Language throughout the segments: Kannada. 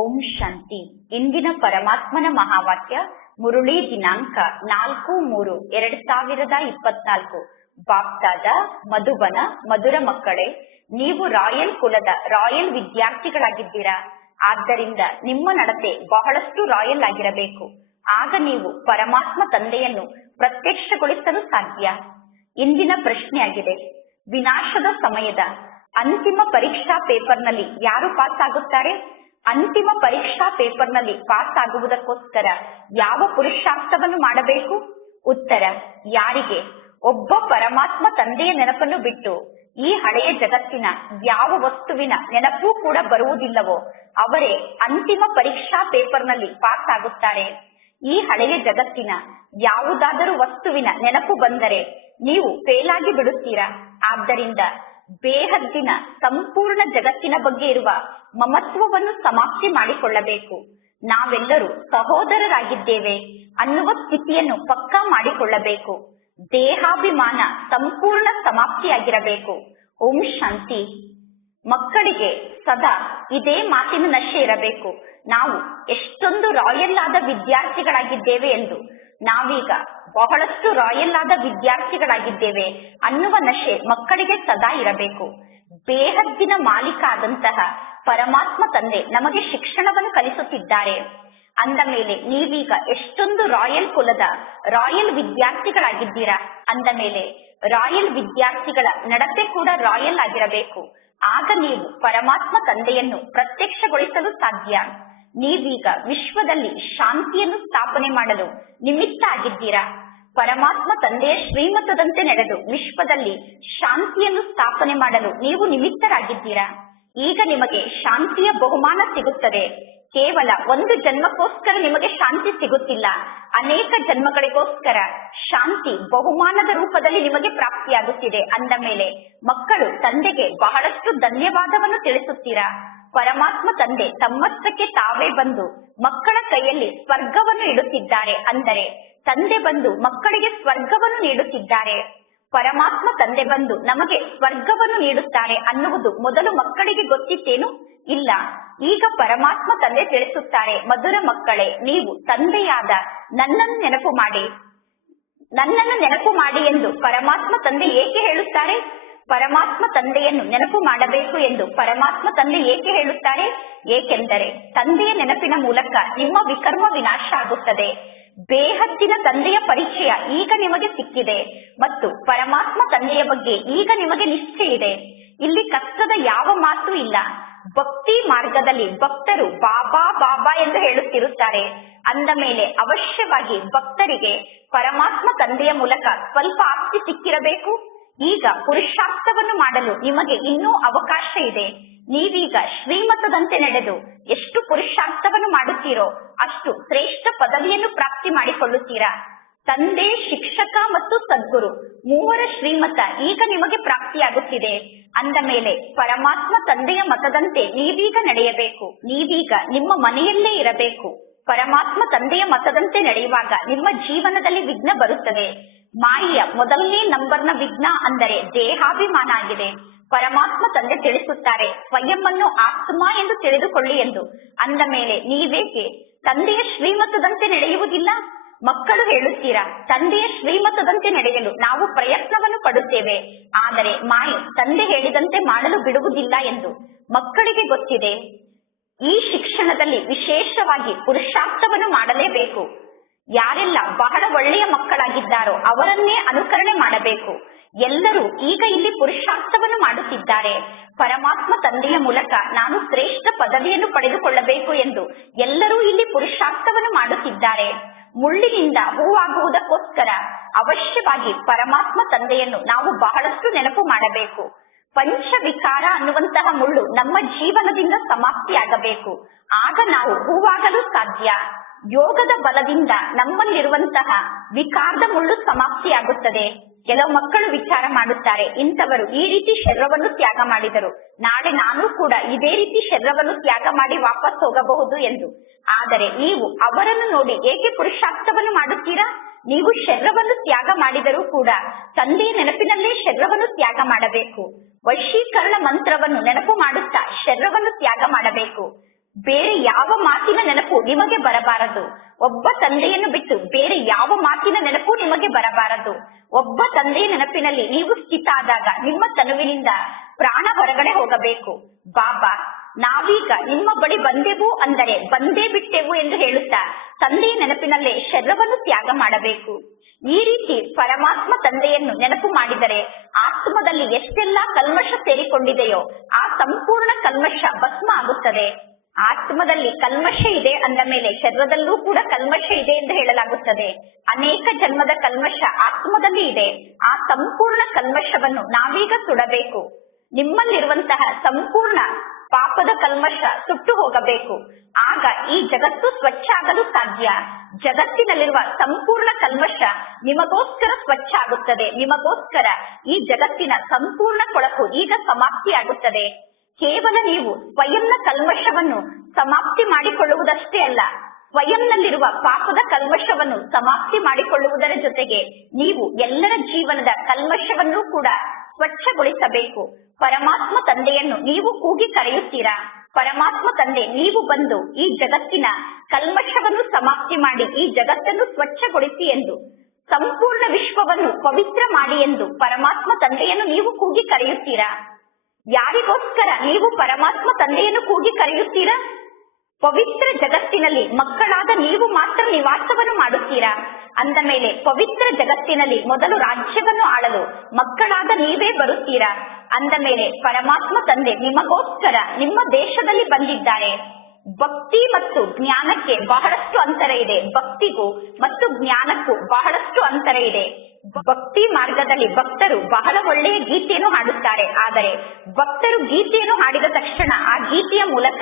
ಓಂ ಶಾಂತಿ. ಇಂದಿನ ಪರಮಾತ್ಮನ ಮಹಾವಾಕ್ಯ ಮುರುಳಿ ದಿನಾಂಕ 4-3-2024. ಬಾಪ್ದಾದ ಮಧುಬನ. ಮಧುರ ಮಕ್ಕಳೇ, ನೀವು ರಾಯಲ್ ಕುಲದ ರಾಯಲ್ ವಿದ್ಯಾರ್ಥಿಗಳಾಗಿದ್ದೀರಾ. ಆದ್ದರಿಂದ ನಿಮ್ಮ ನಡತೆ ಬಹಳಷ್ಟು ರಾಯಲ್ ಆಗಿರಬೇಕು. ಆಗ ನೀವು ಪರಮಾತ್ಮ ತಂದೆಯನ್ನು ಪ್ರತ್ಯಕ್ಷಗೊಳಿಸಲು ಸಾಧ್ಯ. ಇಂದಿನ ಪ್ರಶ್ನೆಯಾಗಿದೆ, ವಿನಾಶದ ಸಮಯದ ಅಂತಿಮ ಪರೀಕ್ಷಾ ಪೇಪರ್ನಲ್ಲಿ ಯಾರು ಪಾಸ್ ಆಗುತ್ತಾರೆ? ಅಂತಿಮ ಪರೀಕ್ಷಾ ಪೇಪರ್ನಲ್ಲಿ ಪಾಸ್ ಆಗುವುದಕ್ಕೋಸ್ಕರ ಯಾವ ಪುರುಷಾರ್ಥವನ್ನು ಮಾಡಬೇಕು? ಉತ್ತರ, ಯಾರಿಗೆ ಒಬ್ಬ ಪರಮಾತ್ಮ ತಂದೆಯ ನೆನಪನ್ನು ಬಿಟ್ಟು ಈ ಹಳೆಯ ಜಗತ್ತಿನ ಯಾವ ವಸ್ತುವಿನ ನೆನಪೂ ಕೂಡ ಬರುವುದಿಲ್ಲವೋ ಅವರೇ ಅಂತಿಮ ಪರೀಕ್ಷಾ ಪೇಪರ್ನಲ್ಲಿ ಪಾಸ್ ಆಗುತ್ತಾರೆ. ಈ ಹಳೆಯ ಜಗತ್ತಿನ ಯಾವುದಾದರೂ ವಸ್ತುವಿನ ನೆನಪು ಬಂದರೆ ನೀವು ಫೇಲ್ ಆಗಿ ಬಿಡುತ್ತೀರಾ. ಆದ್ದರಿಂದ ಬೇಹದ್ದಿನ ಸಂಪೂರ್ಣ ಜಗತ್ತಿನ ಬಗ್ಗೆ ಇರುವ ಮಮತ್ವವನ್ನು ಸಮಾಪ್ತಿ ಮಾಡಿಕೊಳ್ಳಬೇಕು. ನಾವೆಲ್ಲರೂ ಸಹೋದರರಾಗಿದ್ದೇವೆ ಅನ್ನುವ ಸ್ಥಿತಿಯನ್ನು ಪಕ್ಕಾ ಮಾಡಿಕೊಳ್ಳಬೇಕು. ದೇಹಾಭಿಮಾನ ಸಂಪೂರ್ಣ ಸಮಾಪ್ತಿಯಾಗಿರಬೇಕು. ಓಂ ಶಾಂತಿ. ಮಕ್ಕಳಿಗೆ ಸದಾ ಇದೇ ಮಾತಿನ ನಶೆ ಇರಬೇಕು, ನಾವು ಎಷ್ಟೊಂದು ರಾಯಲ್ ಆದ ವಿದ್ಯಾರ್ಥಿಗಳಾಗಿದ್ದೇವೆ ಎಂದು. ನಾವೀಗ ಬಹಳಷ್ಟು ರಾಯಲ್ ಆದ ವಿದ್ಯಾರ್ಥಿಗಳಾಗಿದ್ದೇವೆ ಅನ್ನುವ ನಶೆ ಮಕ್ಕಳಿಗೆ ಸದಾ ಇರಬೇಕು. ಬೇಹದ್ದಿನ ಮಾಲೀಕ ಆದಂತಹ ಪರಮಾತ್ಮ ತಂದೆ ನಮಗೆ ಶಿಕ್ಷಣವನ್ನು ಕಲಿಸುತ್ತಿದ್ದಾರೆ. ಅಂದ ಮೇಲೆ ನೀವೀಗ ಎಷ್ಟೊಂದು ರಾಯಲ್ ಕುಲದ ರಾಯಲ್ ವಿದ್ಯಾರ್ಥಿಗಳಾಗಿದ್ದೀರಾ. ಅಂದ ಮೇಲೆ ರಾಯಲ್ ವಿದ್ಯಾರ್ಥಿಗಳ ನಡತೆ ಕೂಡ ರಾಯಲ್ ಆಗಿರಬೇಕು. ಆಗ ನೀವು ಪರಮಾತ್ಮ ತಂದೆಯನ್ನು ಪ್ರತ್ಯಕ್ಷಗೊಳಿಸಲು ಸಾಧ್ಯ. ನೀವೀಗ ವಿಶ್ವದಲ್ಲಿ ಶಾಂತಿಯನ್ನು ಸ್ಥಾಪನೆ ಮಾಡಲು ನಿಮಿತ್ತ ಆಗಿದ್ದೀರಾ. ಪರಮಾತ್ಮ ತಂದೆಯ ಶ್ರೀಮತದಂತೆ ನಡೆದು ವಿಶ್ವದಲ್ಲಿ ಶಾಂತಿಯನ್ನು ಸ್ಥಾಪನೆ ಮಾಡಲು ನೀವು ನಿಮಿತ್ತರಾಗಿದ್ದೀರಾ. ಈಗ ನಿಮಗೆ ಶಾಂತಿಯ ಬಹುಮಾನ ಸಿಗುತ್ತದೆ. ಕೇವಲ ಒಂದು ಜನ್ಮಕ್ಕೋಸ್ಕರ ನಿಮಗೆ ಶಾಂತಿ ಸಿಗುತ್ತಿಲ್ಲ, ಅನೇಕ ಜನ್ಮಗಳಿಗೋಸ್ಕರ ಶಾಂತಿ ಬಹುಮಾನದ ರೂಪದಲ್ಲಿ ನಿಮಗೆ ಪ್ರಾಪ್ತಿಯಾಗುತ್ತಿದೆ. ಅಂದ ಮೇಲೆ ಮಕ್ಕಳು ತಂದೆಗೆ ಬಹಳಷ್ಟು ಧನ್ಯವಾದವನ್ನು ತಿಳಿಸುತ್ತೀರಾ. ಪರಮಾತ್ಮ ತಂದೆ ತಮ್ಮಷ್ಟಕ್ಕೆ ತಾವೇ ಬಂದು ಮಕ್ಕಳ ಕೈಯಲ್ಲಿ ಸ್ವರ್ಗವನ್ನು ಇಡುತ್ತಿದ್ದಾರೆ. ಅಂದರೆ ತಂದೆ ಬಂದು ಮಕ್ಕಳಿಗೆ ಸ್ವರ್ಗವನ್ನು ನೀಡುತ್ತಿದ್ದಾರೆ. ಪರಮಾತ್ಮ ತಂದೆ ಬಂದು ನಮಗೆ ಸ್ವರ್ಗವನ್ನು ನೀಡುತ್ತಾರೆ ಅನ್ನುವುದು ಮೊದಲು ಮಕ್ಕಳಿಗೆ ಗೊತ್ತಿತ್ತೇನು? ಇಲ್ಲ. ಈಗ ಪರಮಾತ್ಮ ತಂದೆ ತಿಳಿಸುತ್ತಾರೆ, ಮಧುರ ಮಕ್ಕಳೇ, ನೀವು ತಂದೆಯಾದ ನನ್ನನ್ನು ನೆನಪು ಮಾಡಿ ಎಂದು ಪರಮಾತ್ಮ ತಂದೆ ಏಕೆ ಹೇಳುತ್ತಾರೆ? ಪರಮಾತ್ಮ ತಂದೆಯನ್ನು ನೆನಪು ಮಾಡಬೇಕು ಎಂದು ಪರಮಾತ್ಮ ತಂದೆ ಏಕೆ ಹೇಳುತ್ತಾರೆ? ಏಕೆಂದರೆ ತಂದೆಯ ನೆನಪಿನ ಮೂಲಕ ನಿಮ್ಮ ವಿಕರ್ಮ ವಿನಾಶ ಆಗುತ್ತದೆ. ಬೇಹದ್ದಿನ ತಂದೆಯ ಪರಿಚಯ ಈಗ ನಿಮಗೆ ಸಿಕ್ಕಿದೆ ಮತ್ತು ಪರಮಾತ್ಮ ತಂದೆಯ ಬಗ್ಗೆ ಈಗ ನಿಮಗೆ ನಿಶ್ಚಯ ಇದೆ. ಇಲ್ಲಿ ಕಷ್ಟದ ಯಾವ ಮಾತು ಇಲ್ಲ. ಭಕ್ತಿ ಮಾರ್ಗದಲ್ಲಿ ಭಕ್ತರು ಬಾಬಾ ಬಾಬಾ ಎಂದು ಹೇಳುತ್ತಿರುತ್ತಾರೆ. ಅಂದ ಮೇಲೆ ಅವಶ್ಯವಾಗಿ ಭಕ್ತರಿಗೆ ಪರಮಾತ್ಮ ತಂದೆಯ ಮೂಲಕ ಸ್ವಲ್ಪ ಆಸ್ತಿ ಸಿಕ್ಕಿರಬೇಕು. ಈಗ ಪುರುಷಾರ್ಥವನ್ನು ಮಾಡಲು ನಿಮಗೆ ಇನ್ನೂ ಅವಕಾಶ ಇದೆ. ನೀವೀಗ ಶ್ರೀಮತದಂತೆ ನಡೆದು ಎಷ್ಟು ಪುರುಷಾರ್ಥವನ್ನು ಮಾಡುತ್ತೀರೋ ಅಷ್ಟು ಶ್ರೇಷ್ಠ ಪದವಿಯನ್ನು ಪ್ರಾಪ್ತಿ ಮಾಡಿಕೊಳ್ಳುತ್ತೀರಾ. ತಂದೆ, ಶಿಕ್ಷಕ ಮತ್ತು ಸದ್ಗುರು ಮೂವರ ಶ್ರೀಮತ ಈಗ ನಿಮಗೆ ಪ್ರಾಪ್ತಿಯಾಗುತ್ತಿದೆ. ಅಂದ ಮೇಲೆ ಪರಮಾತ್ಮ ತಂದೆಯ ಮತದಂತೆ ನೀವೀಗ ನಡೆಯಬೇಕು. ನೀವೀಗ ನಿಮ್ಮ ಮನೆಯಲ್ಲೇ ಇರಬೇಕು. ಪರಮಾತ್ಮ ತಂದೆಯ ಮತದಂತೆ ನಡೆಯುವಾಗ ನಿಮ್ಮ ಜೀವನದಲ್ಲಿ ವಿಘ್ನ ಬರುತ್ತದೆ. ಮಾಯೆಯ ಮೊದಲನೇ ನಂಬರ್ನ ವಿಘ್ನ ಅಂದರೆ ದೇಹಾಭಿಮಾನ ಆಗಿದೆ. ಪರಮಾತ್ಮ ತಂದೆ ತಿಳಿಸುತ್ತಾರೆ, ಸ್ವಯಂ ಅನ್ನು ಆತ್ಮ ಎಂದು ತಿಳಿದುಕೊಳ್ಳಿ ಎಂದು. ಅಂದ ಮೇಲೆ ನೀವೇಕೆ ತಂದೆಯ ಶ್ರೀಮತದಂತೆ ನಡೆಯುವುದಿಲ್ಲ? ಮಕ್ಕಳು ಹೇಳುತ್ತೀರಾ, ತಂದೆಯ ಶ್ರೀಮತದಂತೆ ನಡೆಯಲು ನಾವು ಪ್ರಯತ್ನವನ್ನು ಪಡುತ್ತೇವೆ, ಆದರೆ ಮಾಯೆ ತಂದೆ ಹೇಳಿದಂತೆ ಮಾಡಲು ಬಿಡುವುದಿಲ್ಲ ಎಂದು. ಮಕ್ಕಳಿಗೆ ಗೊತ್ತಿದೆ, ಈ ಶಿಕ್ಷಣದಲ್ಲಿ ವಿಶೇಷವಾಗಿ ಪುರುಷಾರ್ಥವನ್ನು ಮಾಡಲೇಬೇಕು. ಯಾರೆಲ್ಲ ಬಹಳ ಒಳ್ಳೆಯ ಮಕ್ಕಳಾಗಿದ್ದಾರೋ ಅವರನ್ನೇ ಅನುಕರಣೆ ಮಾಡಬೇಕು. ಎಲ್ಲರೂ ಈಗ ಇಲ್ಲಿ ಪುರುಷಾರ್ಥವನ್ನು ಮಾಡುತ್ತಿದ್ದಾರೆ. ಪರಮಾತ್ಮ ತಂದೆಯ ಮೂಲಕ ನಾನು ಶ್ರೇಷ್ಠ ಪದವಿಯನ್ನು ಪಡೆದುಕೊಳ್ಳಬೇಕು ಎಂದು ಎಲ್ಲರೂ ಇಲ್ಲಿ ಪುರುಷಾರ್ಥವನ್ನು ಮಾಡುತ್ತಿದ್ದಾರೆ. ಮುಳ್ಳಿನಿಂದ ಹೂವಾಗುವುದಕ್ಕೋಸ್ಕರ ಅವಶ್ಯವಾಗಿ ಪರಮಾತ್ಮ ತಂದೆಯನ್ನು ನಾವು ಬಹಳಷ್ಟು ನೆನಪು ಮಾಡಬೇಕು. ಪಂಚವಿಕಾರ ಅನ್ನುವಂತಹ ಮುಳ್ಳು ನಮ್ಮ ಜೀವನದಿಂದ ಸಮಾಪ್ತಿಯಾಗಬೇಕು. ಆಗ ನಾವು ಹೂವಾಗಲು ಸಾಧ್ಯ. ಯೋಗದ ಬಲದಿಂದ ನಮ್ಮಲ್ಲಿರುವಂತಹ ವಿಕಾರದ ಮುಳ್ಳು ಸಮಾಪ್ತಿಯಾಗುತ್ತದೆ. ಕೆಲವು ಮಕ್ಕಳು ವಿಚಾರ ಮಾಡುತ್ತಾರೆ, ಇಂಥವರು ಈ ರೀತಿ ಶರೀರವನ್ನು ತ್ಯಾಗ ಮಾಡಿದರು, ನಾಳೆ ನಾನು ಕೂಡ ಇದೇ ರೀತಿ ಶರೀರವನ್ನು ತ್ಯಾಗ ಮಾಡಿ ವಾಪಸ್ ಹೋಗಬಹುದು ಎಂದು. ಆದರೆ ನೀವು ಅವರನ್ನು ನೋಡಿ ಏಕೆ ಪುರುಷಾರ್ಥವನ್ನು ಮಾಡುತ್ತೀರಾ? ನೀವು ಶರೀರವನ್ನು ತ್ಯಾಗ ಮಾಡಿದರೂ ಕೂಡ ತಂದೆಯ ನೆನಪಿನಲ್ಲೇ ಶರೀರವನ್ನು ತ್ಯಾಗ ಮಾಡಬೇಕು. ವಶೀಕರಣ ಮಂತ್ರವನ್ನು ನೆನಪು ಮಾಡುತ್ತಾ ಶರೀರವನ್ನು ತ್ಯಾಗ ಮಾಡಬೇಕು. ಬೇರೆ ಯಾವ ಮಾತಿನ ನೆನಪು ನಿಮಗೆ ಬರಬಾರದು. ಒಬ್ಬ ತಂದೆಯನ್ನು ಬಿಟ್ಟು ಬೇರೆ ಯಾವ ಮಾತಿನ ನೆನಪು ನಿಮಗೆ ಬರಬಾರದು. ಒಬ್ಬ ತಂದೆಯ ನೆನಪಿನಲ್ಲಿ ನೀವು ಸ್ಥಿತ ಆದಾಗ ನಿಮ್ಮ ತನುವಿನಿಂದ ಪ್ರಾಣ ಹೊರಗಡೆ ಹೋಗಬೇಕು. ಬಾಬಾ, ನಾವೀಗ ನಿಮ್ಮ ಬಳಿ ಬಂದೆವು ಅಂದರೆ ಬಂದೇ ಬಿಟ್ಟೆವು ಎಂದು ಹೇಳುತ್ತಾ ತಂದೆಯ ನೆನಪಿನಲ್ಲೇ ಶರೀರವನ್ನು ತ್ಯಾಗ ಮಾಡಬೇಕು. ಈ ರೀತಿ ಪರಮಾತ್ಮ ತಂದೆಯನ್ನು ನೆನಪು ಮಾಡಿದರೆ ಆತ್ಮದಲ್ಲಿ ಎಷ್ಟೆಲ್ಲಾ ಕಲ್ಮಶ ಸೇರಿಕೊಂಡಿದೆಯೋ ಆ ಸಂಪೂರ್ಣ ಕಲ್ಮಶ ಭಸ್ಮ ಆಗುತ್ತದೆ. ಆತ್ಮದಲ್ಲಿ ಕಲ್ಮಶ ಇದೆ ಅಂದ ಮೇಲೆ ಶರೀರದಲ್ಲೂ ಕೂಡ ಕಲ್ಮಶ ಇದೆ ಎಂದು ಹೇಳಲಾಗುತ್ತದೆ. ಅನೇಕ ಜನ್ಮದ ಕಲ್ಮಶ ಆತ್ಮದಲ್ಲಿ ಇದೆ. ಆ ಸಂಪೂರ್ಣ ಕಲ್ಮಶವನ್ನು ನಾವೀಗ ಸುಡಬೇಕು. ನಿಮ್ಮಲ್ಲಿರುವಂತಹ ಸಂಪೂರ್ಣ ಪಾಪದ ಕಲ್ಮಶ ಸುಟ್ಟು ಹೋಗಬೇಕು. ಆಗ ಈ ಜಗತ್ತು ಸ್ವಚ್ಛ ಆಗಲು ಸಾಧ್ಯ. ಜಗತ್ತಿನಲ್ಲಿರುವ ಸಂಪೂರ್ಣ ಕಲ್ಮಶ ನಿಮಗೋಸ್ಕರ ಸ್ವಚ್ಛ ಆಗುತ್ತದೆ. ನಿಮಗೋಸ್ಕರ ಈ ಜಗತ್ತಿನ ಸಂಪೂರ್ಣ ಕೊಳಕು ಈಗ ಸಮಾಪ್ತಿಯಾಗುತ್ತದೆ. ಕೇವಲ ನೀವು ಸ್ವಯಂನ ಕಲ್ಮಶವನ್ನು ಸಮಾಪ್ತಿ ಮಾಡಿಕೊಳ್ಳುವುದಷ್ಟೇ ಅಲ್ಲ, ಸ್ವಯಂನಲ್ಲಿರುವ ಪಾಪದ ಕಲ್ಮಶವನ್ನು ಸಮಾಪ್ತಿ ಮಾಡಿಕೊಳ್ಳುವುದರ ಜೊತೆಗೆ ನೀವು ಎಲ್ಲರ ಜೀವನದ ಕಲ್ಮಶವನ್ನು ಕೂಡ ಸ್ವಚ್ಛಗೊಳಿಸಬೇಕು. ಪರಮಾತ್ಮ ತಂದೆಯನ್ನು ನೀವು ಕೂಗಿ ಕರೆಯುತ್ತೀರಾ, ಪರಮಾತ್ಮ ತಂದೆ ನೀವು ಬಂದು ಈ ಜಗತ್ತಿನ ಕಲ್ಮಶವನ್ನು ಸಮಾಪ್ತಿ ಮಾಡಿ ಈ ಜಗತ್ತನ್ನು ಸ್ವಚ್ಛಗೊಳಿಸಿ ಎಂದು, ಸಂಪೂರ್ಣ ವಿಶ್ವವನ್ನು ಪವಿತ್ರ ಮಾಡಿ ಎಂದು ಪರಮಾತ್ಮ ತಂದೆಯನ್ನು ನೀವು ಕೂಗಿ ಕರೆಯುತ್ತೀರಾ. ಯಾರಿಗೋಸ್ಕರ ನೀವು ಪರಮಾತ್ಮ ತಂದೆಯನ್ನು ಕೂಗಿ ಕರೆಯುತ್ತೀರಾ? ಪವಿತ್ರ ಜಗತ್ತಿನಲ್ಲಿ ಮಕ್ಕಳಾದ ನೀವು ಮಾತ್ರ ನಿವಾಸವನ್ನು ಮಾಡುತ್ತೀರಾ. ಅಂದ ಮೇಲೆ ಪವಿತ್ರ ಜಗತ್ತಿನಲ್ಲಿ ಮೊದಲು ರಾಜ್ಯವನ್ನು ಆಳಲು ಮಕ್ಕಳಾದ ನೀವೇ ಬರುತ್ತೀರಾ. ಅಂದ ಮೇಲೆ ಪರಮಾತ್ಮ ತಂದೆ ನಿಮಗೋಸ್ಕರ ನಿಮ್ಮ ದೇಶದಲ್ಲಿ ಬಂದಿದ್ದಾರೆ. ಭಕ್ತಿ ಮತ್ತು ಜ್ಞಾನಕ್ಕೆ ಬಹಳಷ್ಟು ಅಂತರ ಇದೆ. ಭಕ್ತಿಗೂ ಮತ್ತು ಜ್ಞಾನಕ್ಕೂ ಬಹಳಷ್ಟು ಅಂತರ ಇದೆ. ಭಕ್ತಿ ಮಾರ್ಗದಲ್ಲಿ ಭಕ್ತರು ಬಹಳ ಒಳ್ಳೆಯ ಗೀತೆಯನ್ನು ಹಾಡುತ್ತಾರೆ. ಆದರೆ ಭಕ್ತರು ಗೀತೆಯನ್ನು ಹಾಡಿದ ತಕ್ಷಣ ಆ ಗೀತೆಯ ಮೂಲಕ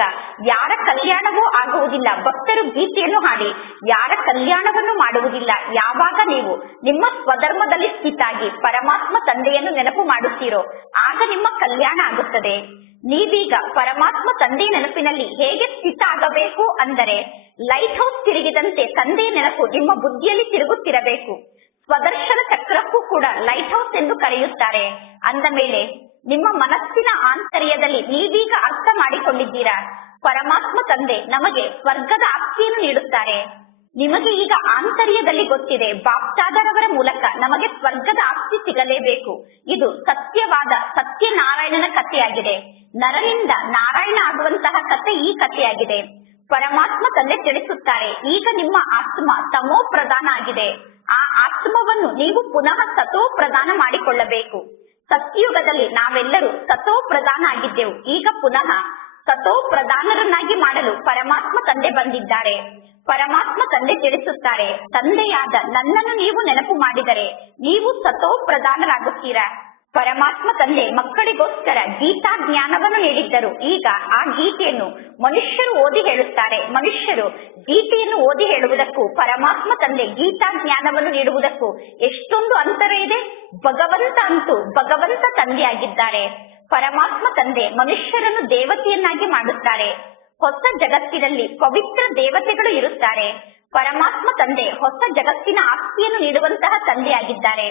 ಯಾರ ಕಲ್ಯಾಣವೂ ಆಗುವುದಿಲ್ಲ. ಭಕ್ತರು ಗೀತೆಯನ್ನು ಹಾಡಿ ಯಾರ ಕಲ್ಯಾಣವನ್ನು ಮಾಡುವುದಿಲ್ಲ. ಯಾವಾಗ ನೀವು ನಿಮ್ಮ ಸ್ವಧರ್ಮದಲ್ಲಿ ಸ್ಥಿತಾಗಿ ಪರಮಾತ್ಮ ತಂದೆಯನ್ನು ನೆನಪು ಮಾಡುತ್ತೀರೋ ಆಗ ನಿಮ್ಮ ಕಲ್ಯಾಣ ಆಗುತ್ತದೆ. ನೀವೀಗ ಪರಮಾತ್ಮ ತಂದೆಯ ನೆನಪಿನಲ್ಲಿ ಹೇಗೆ ಸ್ಥಿತ ಆಗಬೇಕು ಅಂದರೆ, ಲೈಟ್ ಹೌಸ್ ತಿರುಗಿದಂತೆ ತಂದೆಯ ನೆನಪು ನಿಮ್ಮ ಬುದ್ಧಿಯಲ್ಲಿ ತಿರುಗುತ್ತಿರಬೇಕು. ಸ್ವದರ್ಶನ ಚಕ್ರಕ್ಕೂ ಕೂಡ ಲೈಟ್ ಹೌಸ್ ಎಂದು ಕರೆಯುತ್ತಾರೆ. ಅಂದ ಮೇಲೆ ನಿಮ್ಮ ಮನಸ್ಸಿನ ಆಂತರ್ಯದಲ್ಲಿ ನೀವೀಗ ಅರ್ಥ ಮಾಡಿಕೊಂಡಿದ್ದೀರಾ, ಪರಮಾತ್ಮ ತಂದೆ ನಮಗೆ ಸ್ವರ್ಗದ ಆಸ್ತಿಯನ್ನು ನೀಡುತ್ತಾರೆ. ನಿಮಗೆ ಈಗ ಆಂತರ್ಯದಲ್ಲಿ ಗೊತ್ತಿದೆ, ಬಾಪ್ತಾದರವರ ಮೂಲಕ ನಮಗೆ ಸ್ವರ್ಗದ ಆಸ್ತಿ ಸಿಗಲೇಬೇಕು. ಇದು ಸತ್ಯವಾದ ಸತ್ಯನಾರಾಯಣನ ಕಥೆಯಾಗಿದೆ. ನರನಿಂದ ನಾರಾಯಣ ಆಗುವಂತಹ ಕಥೆ ಈ ಕಥೆಯಾಗಿದೆ. ಪರಮಾತ್ಮ ತಂದೆ ತಿಳಿಸುತ್ತಾರೆ, ಈಗ ನಿಮ್ಮ ಆತ್ಮ ತಮೋ ಪ್ರಧಾನ ಆಗಿದೆ. ಆ ಆತ್ಮವನ್ನು ನೀವು ಪುನಃ ಸತೋ ಪ್ರದಾನ ಮಾಡಿಕೊಳ್ಳಬೇಕು. ಸತ್ಯಯುಗದಲ್ಲಿ ನಾವೆಲ್ಲರೂ ಸತೋ ಪ್ರಧಾನ ಆಗಿದ್ದೆವು. ಈಗ ಪುನಃ ಸತೋ ಪ್ರಧಾನರನ್ನಾಗಿ ಮಾಡಲು ಪರಮಾತ್ಮ ತಂದೆ ಬಂದಿದ್ದಾರೆ. ಪರಮಾತ್ಮ ತಂದೆ ತಿಳಿಸುತ್ತಾರೆ, ತಂದೆಯಾದ ನನ್ನನ್ನು ನೀವು ನೆನಪು ಮಾಡಿದರೆ ನೀವು ಸತೋ ಪ್ರಧಾನರಾಗುತ್ತೀರಾ. ಪರಮಾತ್ಮ ತಂದೆ ಮಕ್ಕಳಿಗೋಸ್ಕರ ಗೀತಾ ಜ್ಞಾನವನ್ನು ನೀಡಿದ್ದರು. ಈಗ ಆ ಗೀತೆಯನ್ನು ಮನುಷ್ಯರು ಓದಿ ಹೇಳುತ್ತಾರೆ. ಮನುಷ್ಯರು ಗೀತೆಯನ್ನು ಓದಿ ಹೇಳುವುದಕ್ಕೂ ಪರಮಾತ್ಮ ತಂದೆ ಗೀತಾ ಜ್ಞಾನವನ್ನು ನೀಡುವುದಕ್ಕೂ ಎಷ್ಟೊಂದು ಅಂತರ ಇದೆ. ಭಗವಂತ ಅಂತೂ ಭಗವಂತ ತಂದೆಯಾಗಿದ್ದಾರೆ. ಪರಮಾತ್ಮ ತಂದೆ ಮನುಷ್ಯರನ್ನು ದೇವತೆಯನ್ನಾಗಿ ಮಾಡುತ್ತಾರೆ. ಹೊಸ ಜಗತ್ತಿನಲ್ಲಿ ಪವಿತ್ರ ದೇವತೆಗಳು ಇರುತ್ತಾರೆ. ಪರಮಾತ್ಮ ತಂದೆ ಹೊಸ ಜಗತ್ತಿನ ಆಸ್ತಿಯನ್ನು ನೀಡುವಂತಹ ತಂದೆಯಾಗಿದ್ದಾರೆ.